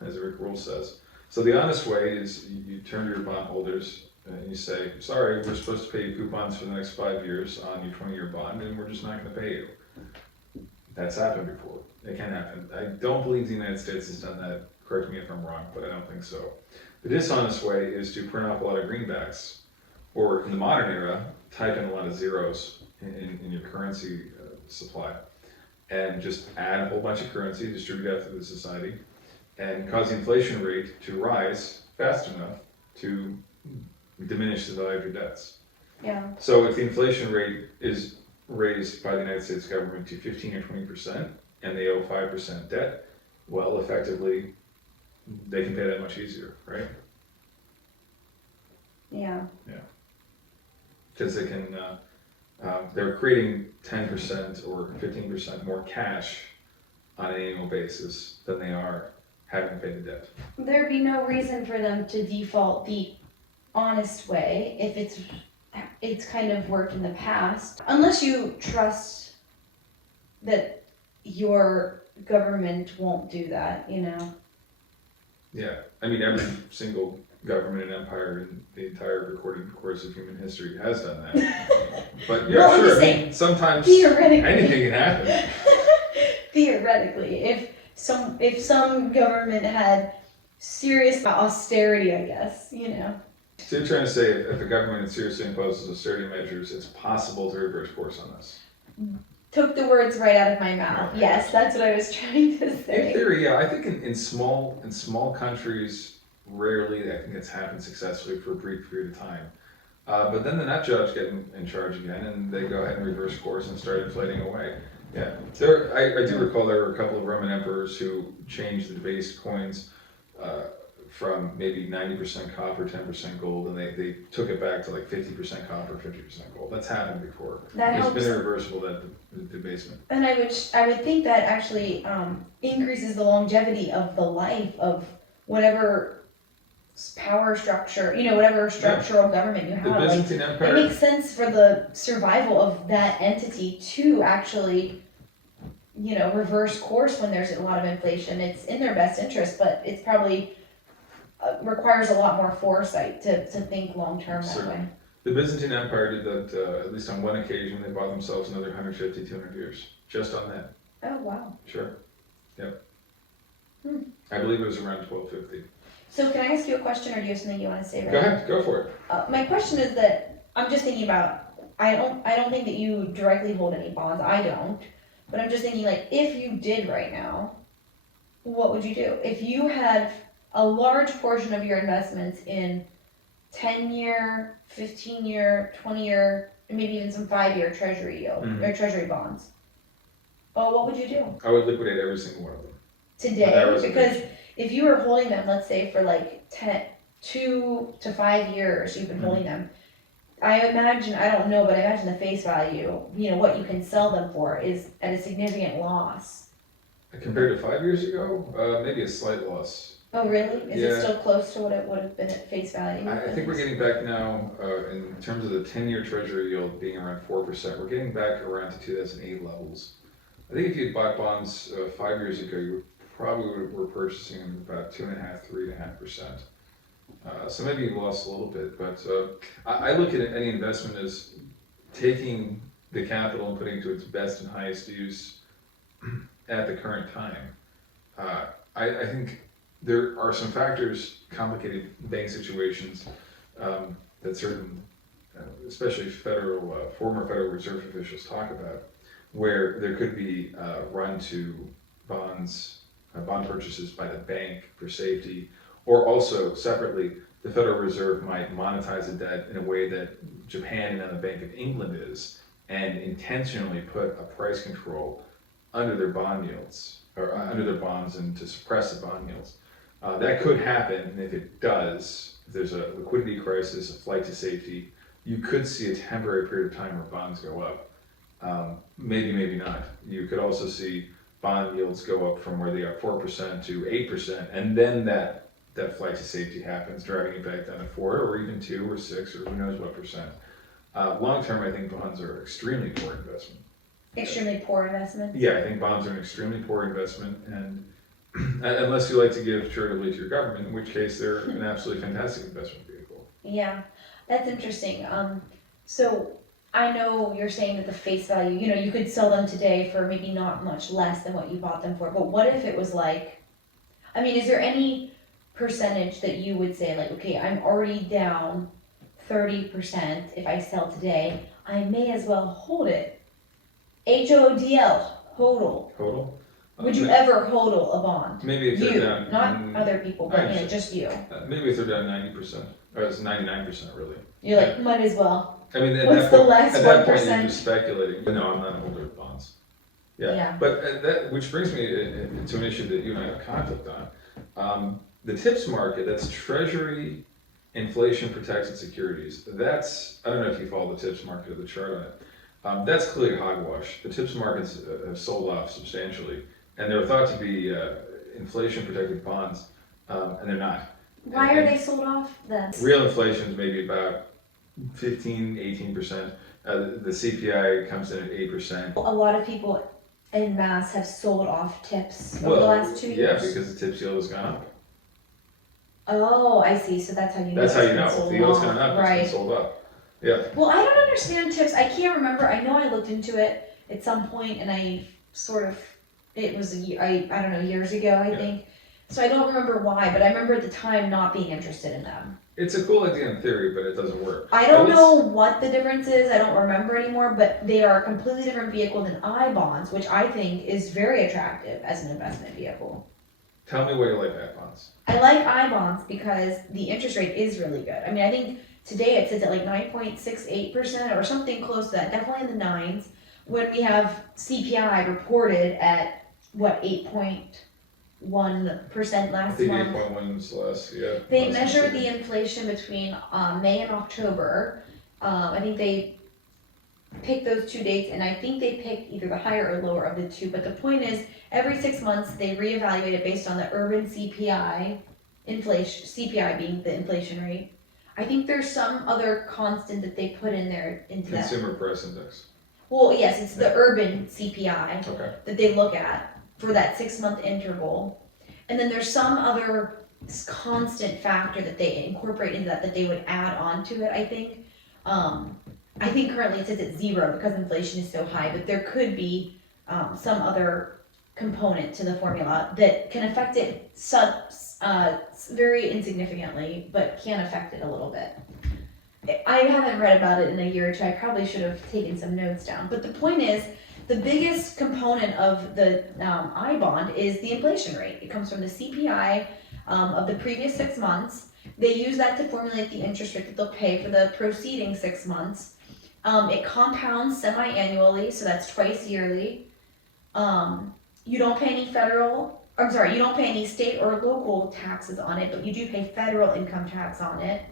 as Rick Rule says. So the honest way is you turn to your bondholders and you say, sorry, we're supposed to pay you coupons for the next 5 years on your 20-year bond, and we're just not going to pay you. That's happened before. It can happen. I don't believe the United States has done that. Correct me if I'm wrong, but I don't think so. The dishonest way is to print off a lot of greenbacks, or in the modern era, type in a lot of zeros in your currency supply, and just add a whole bunch of currency, distribute out through the society, and cause the inflation rate to rise fast enough to diminish the value of your debts. Yeah. So if the inflation rate is raised by the United States government to 15 or 20%, and they owe 5% debt, well, effectively, they can pay that much easier, right? Yeah. Because they can, they're creating 10% or 15% more cash on an annual basis than they are having to pay the debt. There'd be no reason for them to default the honest way if it's kind of worked in the past, unless you trust that your government won't do that, you know. Yeah, I mean, every single government and empire in the entire recorded course of human history has done that. But yeah, Well, I'm sure, just I mean, saying, sometimes theoretically, anything can happen. theoretically, if some government had serious austerity, I guess, you know. So you're trying to say if the government seriously imposes austerity measures, it's possible to reverse course on this? Took the words right out of my mouth. Okay. Yes, that's what I was trying to say. In theory, yeah. I think in small countries, rarely I think it's happened successfully for a brief period of time. But then the nut jobs get in charge again, and they go ahead and reverse course and start inflating away. Yeah, I do recall there were a couple of Roman emperors who changed the debased coins from maybe 90% copper, 10% gold, and they took it back to like 50% copper, 50% gold. That's happened before. That It's helps. been irreversible, that debasement. And I would think that actually increases the longevity of the life of whatever power structure, whatever structural government you have. The Byzantine It Empire. makes sense for the survival of that entity to actually, reverse course when there's a lot of inflation. It's in their best interest, but it's probably requires a lot more foresight to think long term that way. The Byzantine Empire did that, at least on one occasion. They bought themselves another 150, 200 years, just on that. Oh, wow. Sure. Yep. I believe it was around 1250. So can I ask you a question, or do you have something you want to say? Go ahead, go for it. My question is that I'm just thinking about, I don't think that you directly hold any bonds. I don't. But I'm just thinking, like, if you did right now, what would you do? If you had a large portion of your investments in 10-year, 15-year, 20-year, and maybe even some 5-year treasury yield, or treasury bonds, what would you do? I would liquidate every single one of them. Today? Because if you were holding them, let's say for like 2 to 5 years, you've been holding them, I imagine, I don't know, but I imagine the face value, what you can sell them for is at a significant loss. Compared to 5 years ago, maybe a slight loss. Oh, really? Is it still close to what it would have been at face value? I think we're getting back now, in terms of the 10-year treasury yield being around 4%, we're getting back around to 2008 levels. I think if you had bought bonds 5 years ago, you probably were purchasing them about 2.5%, 3.5%. So maybe you lost a little bit, but I look at any investment as taking the capital and putting it to its best and highest use at the current time. I think there are some factors, complicated bank situations, that certain, especially former Federal Reserve officials talk about, where there could be a run to bonds, bond purchases by the bank for safety, or also separately, the Federal Reserve might monetize the debt in a way that Japan and the Bank of England is, and intentionally put a price control under their bond yields, or under their bonds, and to suppress the bond yields. That could happen, and if it does, if there's a liquidity crisis, a flight to safety, you could see a temporary period of time where bonds go up. Maybe, maybe not. You could also see bond yields go up from where they are 4% to 8%, and then that flight to safety happens, driving it back down to 4 or even 2 or 6 or who knows what percent. Long term, I think bonds are extremely poor investment. Extremely poor investment? Yeah, I think bonds are an extremely poor investment, and unless you like to give charitably to your government, in which case they're an absolutely fantastic investment vehicle. Yeah, that's interesting. So I know you're saying that the face value, you could sell them today for maybe not much less than what you bought them for, but what if it was like, is there any percentage that you would say, like, okay, I'm already down 30% if I sell today, I may as well hold it? HODL, hodl. Hodl? Would you ever hodl a bond? Maybe if they're down, not other people, but just you. Maybe if they're down 90%, or it's 99% really. You're like, might as well. I mean, What's the last 1%? At that point, you're just speculating. But no, I'm not a holder of bonds. Yeah. But which brings me to an issue that you and I have conflict on. The TIPS market, that's Treasury Inflation Protected Securities. That's, I don't know if you follow the TIPS market or the chart on it. That's clearly hogwash. The TIPS markets have sold off substantially, and they're thought to be inflation protected bonds, and they're not. Why are they sold off then? Real inflation is maybe about 15, 18%. The CPI comes in at 8%. A lot of people en masse have sold off TIPS over the last 2 years. Yeah, because the TIPS yield has gone up. Oh, I see. So that's how you know. That's how you know. If the yield's gone up, it's been sold up. Yeah. Well, I don't understand TIPS. I can't remember. I know I looked into it at some point, and I sort of, it was I don't know, years ago, I think. So I don't remember why, but I remember at the time not being interested in them. It's a cool idea in theory, but it doesn't work. I don't know what the difference is. I don't remember anymore, but they are a completely different vehicle than I-bonds, which I think is very attractive as an investment vehicle. Tell me why you like I-bonds. I like I-bonds because the interest rate is really good. I think today it sits at like 9.68% or something close to that, definitely in the nines. When we have CPI reported at what, 8.1% I last think month. 8.1 was last, yeah. They last measure month. the inflation between May and October. I think they picked those 2 dates, and I think they picked either the higher or lower of the two. But the point is, every 6 months they reevaluate it based on the urban CPI, inflation, CPI being the inflation rate. I think there's some other constant that they put in there into that. Consumer price index. Well, yes, it's the urban CPI Okay. that they look at for that 6 month interval. And then there's some other constant factor that they incorporate into that they would add on to it, I think. I think currently it sits at 0 because inflation is so high, but there could be some other component to the formula that can affect it very insignificantly, but can affect it a little bit. I haven't read about it in a year or two. I probably should have taken some notes down. But the point is, the biggest component of the I bond is the inflation rate. It comes from the CPI of the previous 6 months. They use that to formulate the interest rate that they'll pay for the preceding 6 months. It compounds semi-annually, so that's twice yearly. You don't pay any you don't pay any state or local taxes on it, but you do pay federal income tax on it.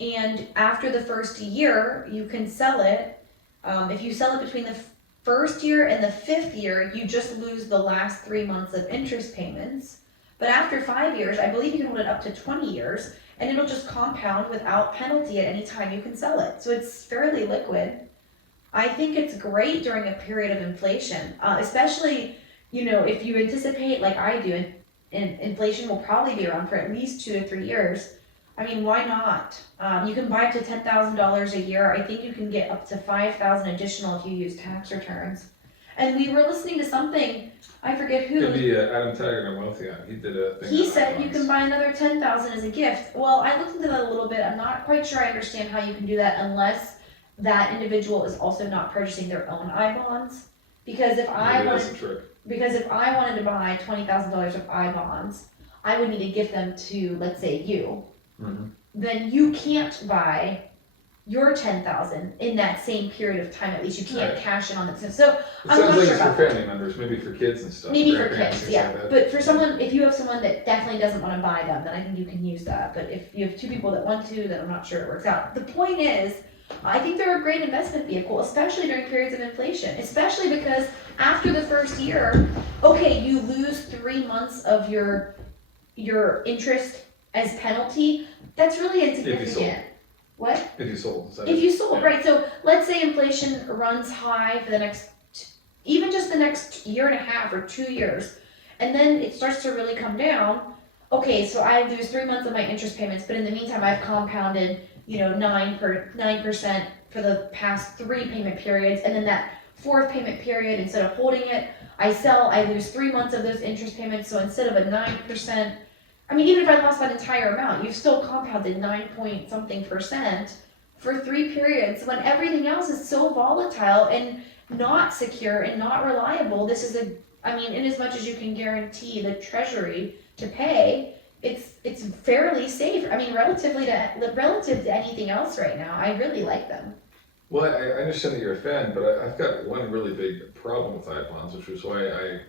And after the first year, you can sell it. If you sell it between the first year and the 5th year, you just lose the last 3 months of interest payments. But after 5 years, I believe you can hold it up to 20 years, and it'll just compound without penalty at any time you can sell it. So it's fairly liquid. I think it's great during a period of inflation, especially, if you anticipate, like I do, and inflation will probably be around for at least 2 to 3 years. I mean, why not? You can buy up to $10,000 a year. I think you can get up to $5,000 additional if you use tax returns. And we were listening to something, I forget who. Could be Adam Taggart on Wealthy on. He did a thing. He said you can buy another $10,000 as a gift. Well, I looked into that a little bit. I'm not quite sure I understand how you can do that unless that individual is also not purchasing their own I bonds. Because if I wanted to buy $20,000 of I bonds, I would need to give them to, let's say, you. Mm-hmm. Then you can't buy your $10,000 in that same period of time. At least you can't cash in on it. So it sounds like it's for family members, maybe for kids and stuff. Maybe for kids, yeah. Like but for someone, if you have someone that definitely doesn't want to buy them, then I think you can use that. But if you have 2 people that want to, then I'm not sure it works out. The point is, I think they're a great investment vehicle, especially during periods of inflation. Especially because after the first year, okay, you lose 3 months of your interest as penalty. That's really insignificant. What? If you sold. If you sold, right. So let's say inflation runs high for the next, even just the next year and a half or 2 years, and then it starts to really come down. Okay, so I lose 3 months of my interest payments, but in the meantime, I've compounded, 9% for the past 3 payment periods, and then that 4th payment period, instead of holding it, I sell, I lose 3 months of those interest payments, so instead of a 9%, even if I lost that entire amount, you've still compounded 9-point-something% for 3 periods when everything else is so volatile and not secure and not reliable. This is in as much as you can guarantee the treasury to pay, it's fairly safe. Relative to anything else right now, I really like them. Well, I understand that you're a fan, but I've got one really big problem with I bonds, which is why I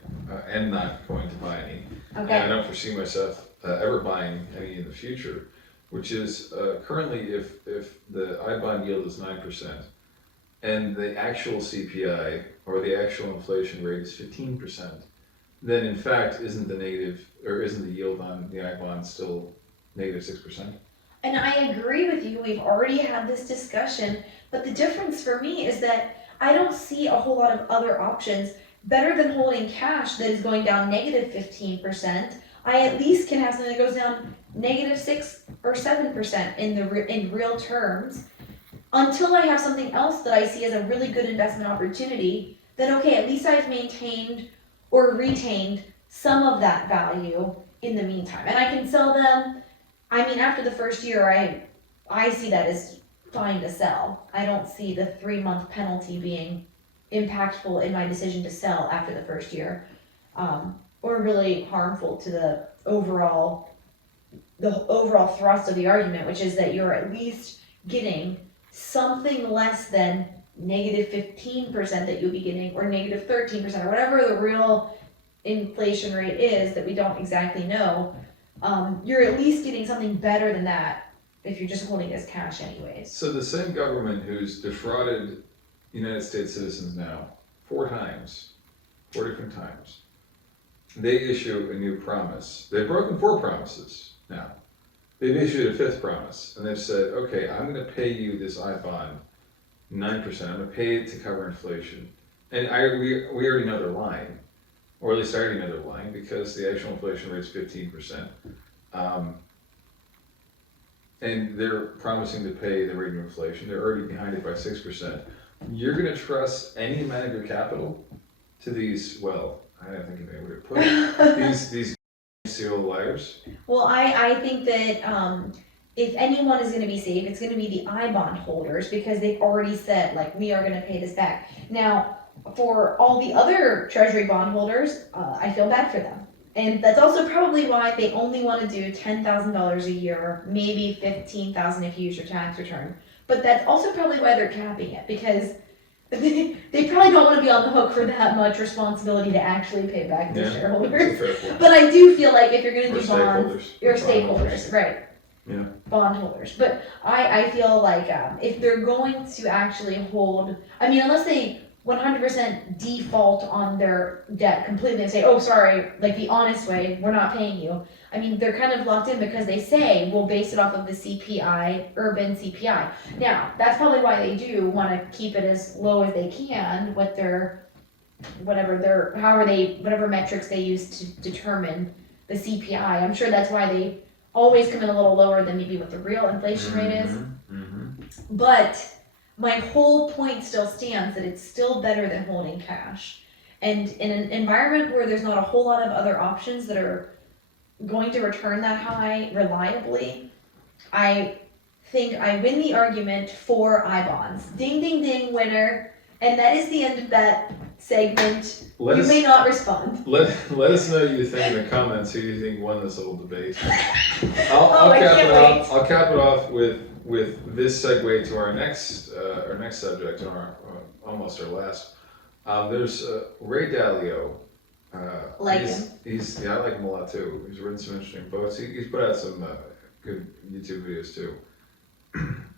am not going to buy any. Okay. And I don't foresee myself ever buying any in the future, which is currently if the I bond yield is 9% and the actual CPI or the actual inflation rate is 15%, then in fact isn't the yield on the I bond still -6%? And I agree with you. We've already had this discussion, but the difference for me is that I don't see a whole lot of other options better than holding cash that is going down -15%. I at least can have something that goes down -6 or 7% in real terms. Until I have something else that I see as a really good investment opportunity, then okay, at least I've maintained or retained some of that value in the meantime. And I can sell them. After the first year, I see that as fine to sell. I don't see the 3-month penalty being impactful in my decision to sell after the first year, or really harmful to the overall the overall thrust of the argument, which is that you're at least getting something less than -15% that you'll be getting, or -13%, or whatever the real inflation rate is that we don't exactly know. You're at least getting something better than that if you're just holding it as cash anyways. So the same government who's defrauded United States citizens now 4 different times, they issue a new promise. They've broken 4 promises now. They've issued a 5th promise, and they've said, okay, I'm going to pay you this I bond 9%. I'm going to pay it to cover inflation. And we already know they're lying, or at least I already know they're lying, because the actual inflation rate is 15%. And they're promising to pay the rate of inflation. They're already behind it by 6%. You're going to trust any amount of your capital to these, well, I don't think anybody would put it, these serial liars? Well, I think that if anyone is going to be safe, it's going to be the I bond holders, because they've already said, like, we are going to pay this back. Now, for all the other treasury bond holders, I feel bad for them. And that's also probably why they only want to do $10,000 a year, maybe $15,000 if you use your tax return. But that's also probably why they're capping it, because they probably don't want to be on the hook for that much responsibility to actually pay back their shareholders. But I do feel like if you're going to do bonds, your stakeholders, right? Yeah. Bondholders. But I feel like if they're going to actually hold, I mean, unless they 100% default on their debt completely and say, oh, sorry, like the honest way, we're not paying you. I mean, they're kind of locked in because they say we'll base it off of the CPI, urban CPI. Now, that's probably why they do want to keep it as low as they can with their, whatever metrics they use to determine the CPI. I'm sure that's why they always come in a little lower than maybe what the real inflation rate is. But my whole point still stands that it's still better than holding cash. And in an environment where there's not a whole lot of other options that are going to return that high reliably, I think I win the argument for I bonds. Ding, ding, ding, winner. And that is the end of that segment. You may not respond. Let us know what you think in the comments who you think won this little debate. I'll cap it off with this segue to our next subject, or almost our last. There's Ray Dalio. Like him. I like him a lot too. He's written some interesting books. He's put out some good YouTube videos too.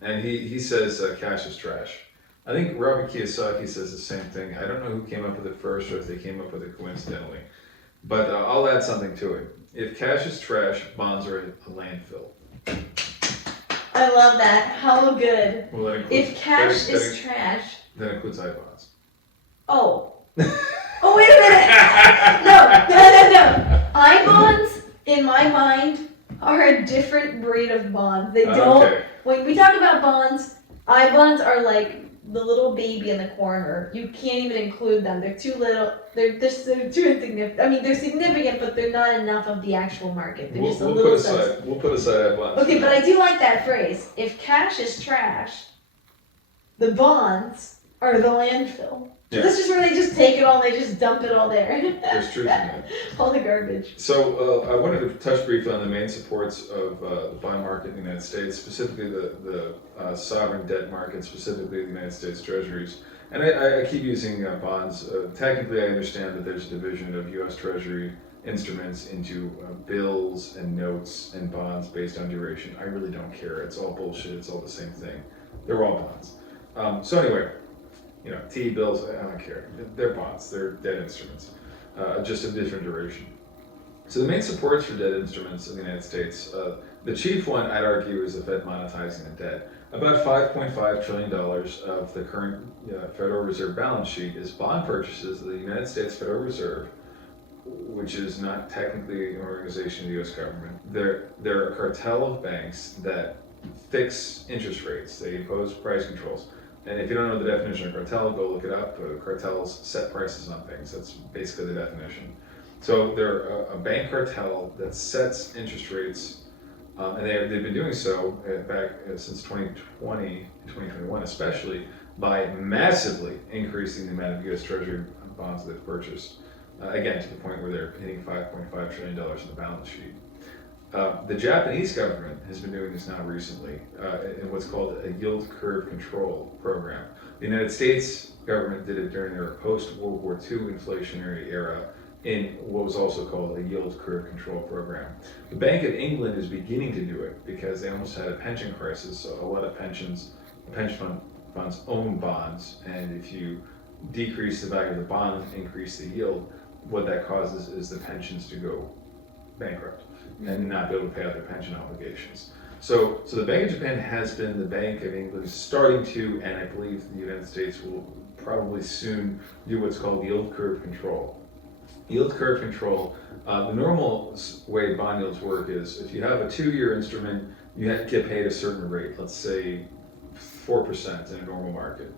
And he says cash is trash. I think Robert Kiyosaki says the same thing. I don't know who came up with it first or if they came up with it coincidentally. But I'll add something to it. If cash is trash, bonds are a landfill. I love that. How good. Well, if cash is trash. That includes I bonds. Oh. Oh, wait a minute. No. I bonds, in my mind, are a different breed of bonds. They don't. Okay. When we talk about bonds, I bonds are like the little baby in the corner. You can't even include them. They're too little. They're too insignificant. I mean, they're significant, but they're not enough of the actual market. They're just a little size. We'll put aside I bonds. Okay, but I do like that phrase. If cash is trash, the bonds are the landfill. Yeah. This is where they just take it all and they just dump it all there. There's truth in that. All the garbage. So I wanted to touch briefly on the main supports of the bond market in the United States, specifically the sovereign debt market, specifically the United States Treasuries. And I keep using bonds. Technically, I understand that there's a division of U.S. Treasury instruments into bills and notes and bonds based on duration. I really don't care. It's all bullshit. It's all the same thing. They're all bonds. So anyway, T-bills, I don't care. They're bonds. They're debt instruments, just of different duration. So the main supports for debt instruments in the United States, the chief one, I'd argue, is the Fed monetizing the debt. About $5.5 trillion of the current Federal Reserve balance sheet is bond purchases of the United States Federal Reserve, which is not technically an organization of the U.S. government. They're a cartel of banks that fix interest rates. They impose price controls. And if you don't know the definition of cartel, go look it up. Cartels set prices on things. That's basically the definition. So they're a bank cartel that sets interest rates, and they've been doing so back since 2020 and 2021 especially, by massively increasing the amount of U.S. Treasury bonds they've purchased. Again, to the point where they're hitting $5.5 trillion in the balance sheet. The Japanese government has been doing this now recently in what's called a yield curve control program. The United States government did it during their post-World War II inflationary era in what was also called a yield curve control program. The Bank of England is beginning to do it because they almost had a pension crisis. So a lot of pension funds own bonds, and if you decrease the value of the bond, increase the yield, what that causes is the pensions to go bankrupt and not be able to pay out their pension obligations. So the Bank of Japan has been, the Bank of England is starting to, and I believe the United States will probably soon do what's called yield curve control. Yield curve control, the normal way bond yields work is if you have a 2-year instrument, you have to get paid a certain rate, let's say 4% in a normal market.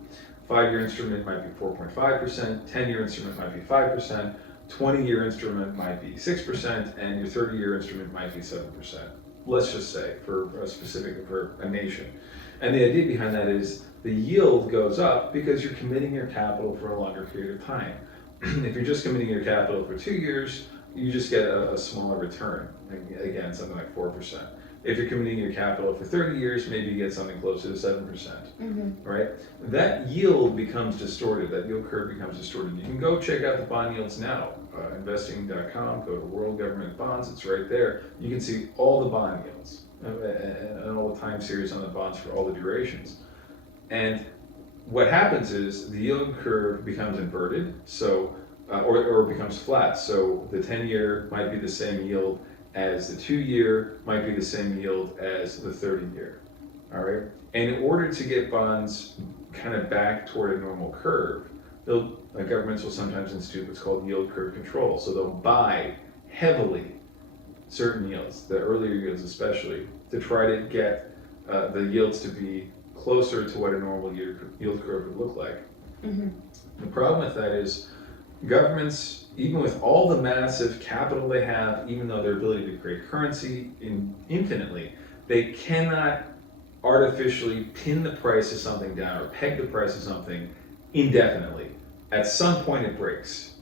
5-year instrument might be 4.5%, 10-year instrument might be 5%, 20-year instrument might be 6%, and your 30-year instrument might be 7%. Let's just say for a nation. And the idea behind that is the yield goes up because you're committing your capital for a longer period of time. If you're just committing your capital for 2 years, you just get a smaller return. Again, something like 4%. If you're committing your capital for 30 years, maybe you get something closer to 7%, right? That yield becomes distorted, that yield curve becomes distorted. You can go check out the bond yields now, investing.com, go to World Government Bonds, it's right there. You can see all the bond yields and all the time series on the bonds for all the durations. And what happens is the yield curve becomes inverted, so or becomes flat. So the 10-year might be the same yield as the 2-year, might be the same yield as the 30-year. All right. And in order to get bonds kind of back toward a normal curve, governments will sometimes institute what's called yield curve control. So they'll buy heavily certain yields, the earlier yields especially, to try to get the yields to be closer to what a normal yield curve would look like. The problem with that is governments, even with all the massive capital they have, even though their ability to create currency infinitely, they cannot artificially pin the price of something down or peg the price of something indefinitely. At some point it breaks,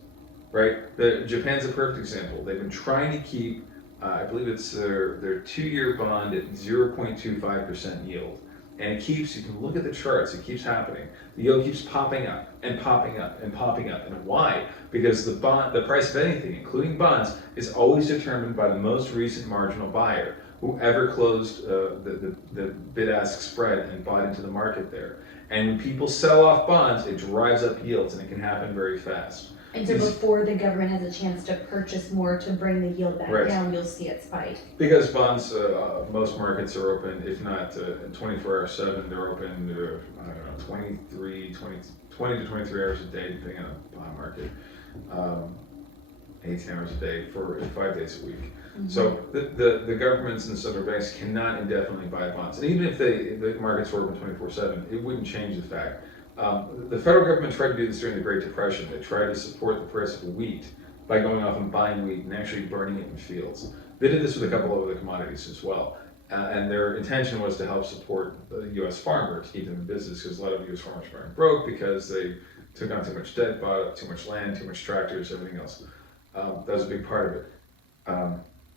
right? Japan's a perfect example. They've been trying to keep, I believe it's their 2-year bond at 0.25% yield. And it keeps, you can look at the charts, it keeps happening. The yield keeps popping up and popping up and popping up. And why? Because the price of anything, including bonds, is always determined by the most recent marginal buyer, whoever closed the bid-ask spread and bought into the market there. And when people sell off bonds, it drives up yields, and it can happen very fast. And so before the government has a chance to purchase more to bring the yield back down, you'll see it spike. Because bonds, most markets are open, if not 24/7, they're open, I don't know, 20 to 23 hours a day, depending on the bond market, 18 hours a day for 5 days a week. So the governments and central banks cannot indefinitely buy bonds. And even if the markets were open 24/7, it wouldn't change the fact. The federal government tried to do this during the Great Depression. They tried to support the price of wheat by going off and buying wheat and actually burning it in fields. They did this with a couple of other commodities as well. And their intention was to help support the U.S. farmer, to keep them in business, because a lot of U.S. farmers were going broke because they took on too much debt, bought up too much land, too much tractors, everything else. That was a big part of it.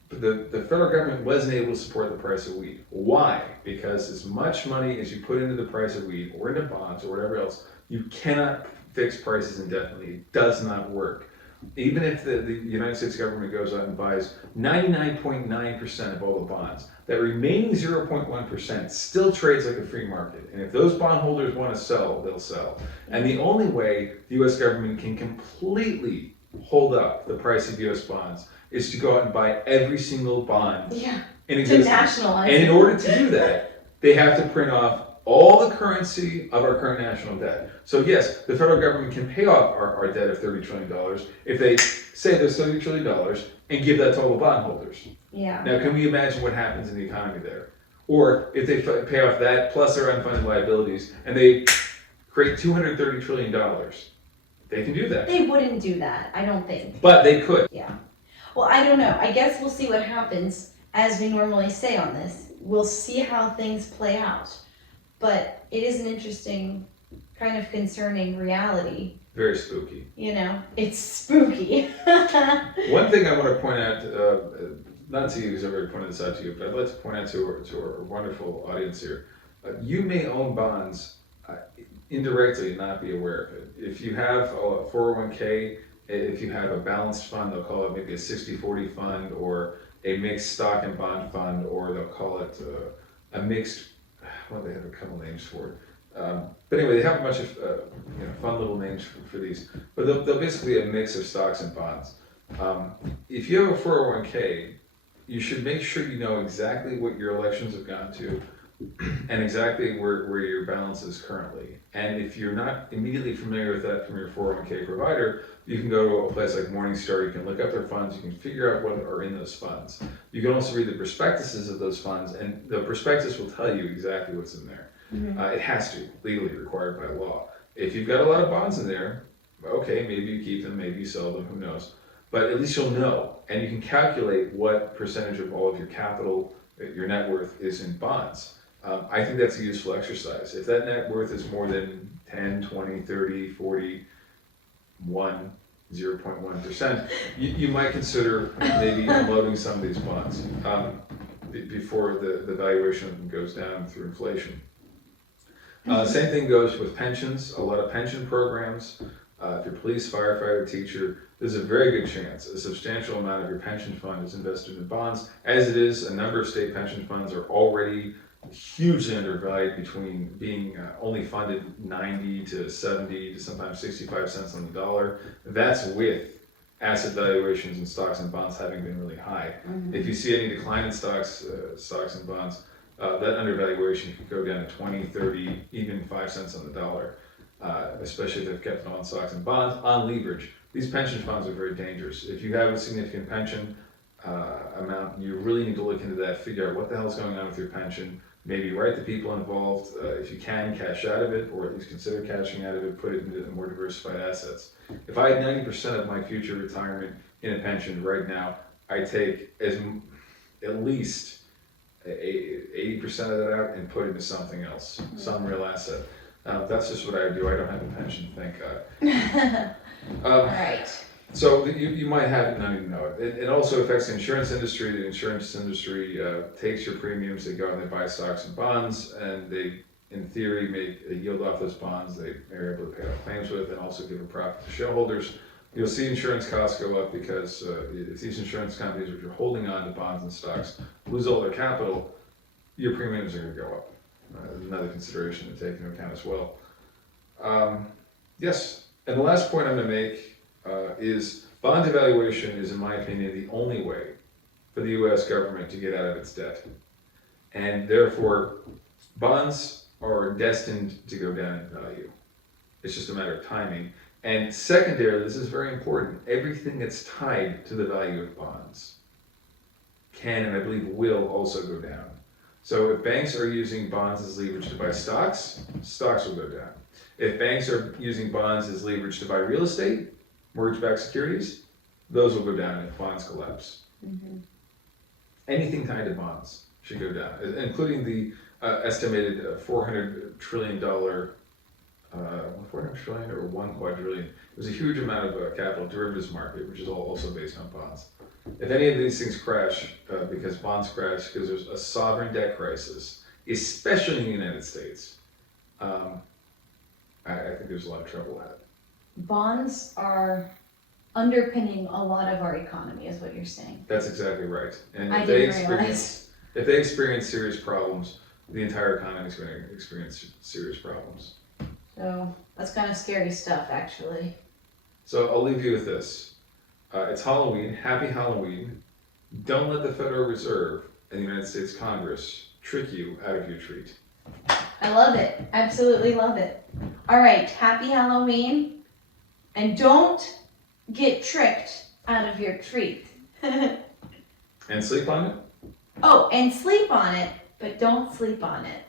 But the federal government wasn't able to support the price of wheat. Why? Because as much money as you put into the price of wheat or into bonds or whatever else, you cannot fix prices indefinitely. It does not work. Even if the United States government goes out and buys 99.9% of all the bonds, that remaining 0.1% still trades like a free market. And if those bondholders want to sell, they'll sell. And the only way the U.S. government can completely hold up the price of U.S. bonds is to go out and buy every single bond in existence. To nationalize. And in order to do that, they have to print off all the currency of our current national debt. So yes, the federal government can pay off our debt of $30 trillion if they say there's $30 trillion and give that to all the bondholders. Yeah. Now, can we imagine what happens in the economy there? Or if they pay off that plus their unfunded liabilities and they create $230 trillion, they can do that. They wouldn't do that, I don't think. But they could. Yeah. Well, I don't know. I guess we'll see what happens, as we normally say on this. We'll see how things play out. But it is an interesting, kind of concerning reality. Very spooky. You know, it's spooky. One thing I want to point out, not to you because I've already pointed this out to you, but I'd like to point out to our wonderful audience here. You may own bonds indirectly and not be aware of it. If you have a 401k, if you have a balanced fund, they'll call it maybe a 60-40 fund or a mixed stock and bond fund, or they'll call it a mixed, well, they have a couple names for it. But anyway, they have a bunch of fun little names for these, but they'll basically be a mix of stocks and bonds. If you have a 401k, you should make sure you know exactly what your elections have gone to and exactly where your balance is currently. And if you're not immediately familiar with that from your 401k provider, you can go to a place like Morningstar, you can look up their funds, you can figure out what are in those funds. You can also read the prospectuses of those funds, and the prospectus will tell you exactly what's in there. Mm-hmm. It has to, legally required by law. If you've got a lot of bonds in there, okay, maybe you keep them, maybe you sell them, who knows. But at least you'll know, and you can calculate what percentage of all of your capital, your net worth, is in bonds. I think that's a useful exercise. If that net worth is more than 10, 20, 30, 40, 0.1%, you might consider maybe unloading some of these bonds before the valuation of them goes down through inflation. Same thing goes with pensions. A lot of pension programs, if you're police, firefighter, teacher, there's a very good chance a substantial amount of your pension fund is invested in bonds. As it is, a number of state pension funds are already hugely undervalued, between being only funded 90 to 70 to sometimes 65 cents on the dollar. That's with asset valuations in stocks and bonds having been really high. Mm-hmm. If you see any decline in stocks and bonds, that undervaluation could go down to 20, 30, even 5 cents on the dollar, especially if they've kept on stocks and bonds on leverage. These pension funds are very dangerous. If you have a significant pension amount, you really need to look into that, figure out what the hell's going on with your pension, maybe write the people involved, if you can, cash out of it, or at least consider cashing out of it, put it into more diversified assets. If I had 90% of my future retirement in a pension right now, I take at least 80% of that out and put it into something else, some real asset. That's just what I do. I don't have a pension, thank God. Right. So you might have it and not even know it. It also affects the insurance industry. The insurance industry takes your premiums, they go and they buy stocks and bonds, and they, in theory, make a yield off those bonds they are able to pay off claims with and also give a profit to shareholders. You'll see insurance costs go up because if these insurance companies, which are holding on to bonds and stocks, lose all their capital, your premiums are going to go up. Another consideration to take into account as well. Yes, and the last point I'm going to make is bond devaluation is, in my opinion, the only way for the U.S. government to get out of its debt. And therefore, bonds are destined to go down in value. It's just a matter of timing. And secondarily, this is very important, everything that's tied to the value of bonds can, and I believe will, also go down. So if banks are using bonds as leverage to buy stocks, stocks will go down. If banks are using bonds as leverage to buy real estate, mortgage-backed securities, those will go down if bonds collapse. Mm-hmm. Anything tied to bonds should go down, including the estimated $400 trillion, 400 trillion or 1 quadrillion. It was a huge amount of capital derivatives market, which is also based on bonds. If any of these things crash, because bonds crash, because there's a sovereign debt crisis, especially in the United States, I think there's a lot of trouble ahead. Bonds are underpinning a lot of our economy, is what you're saying. That's exactly right. And I if didn't realize. If they experience serious problems, the entire economy is going to experience serious problems. So that's kind of scary stuff, actually. So I'll leave you with this. It's Halloween. Happy Halloween. Don't let the Federal Reserve and the United States Congress trick you out of your treat. I love it. Absolutely love it. All right. Happy Halloween. And don't get tricked out of your treat. And sleep on it? Oh, and sleep on it, but don't sleep on it.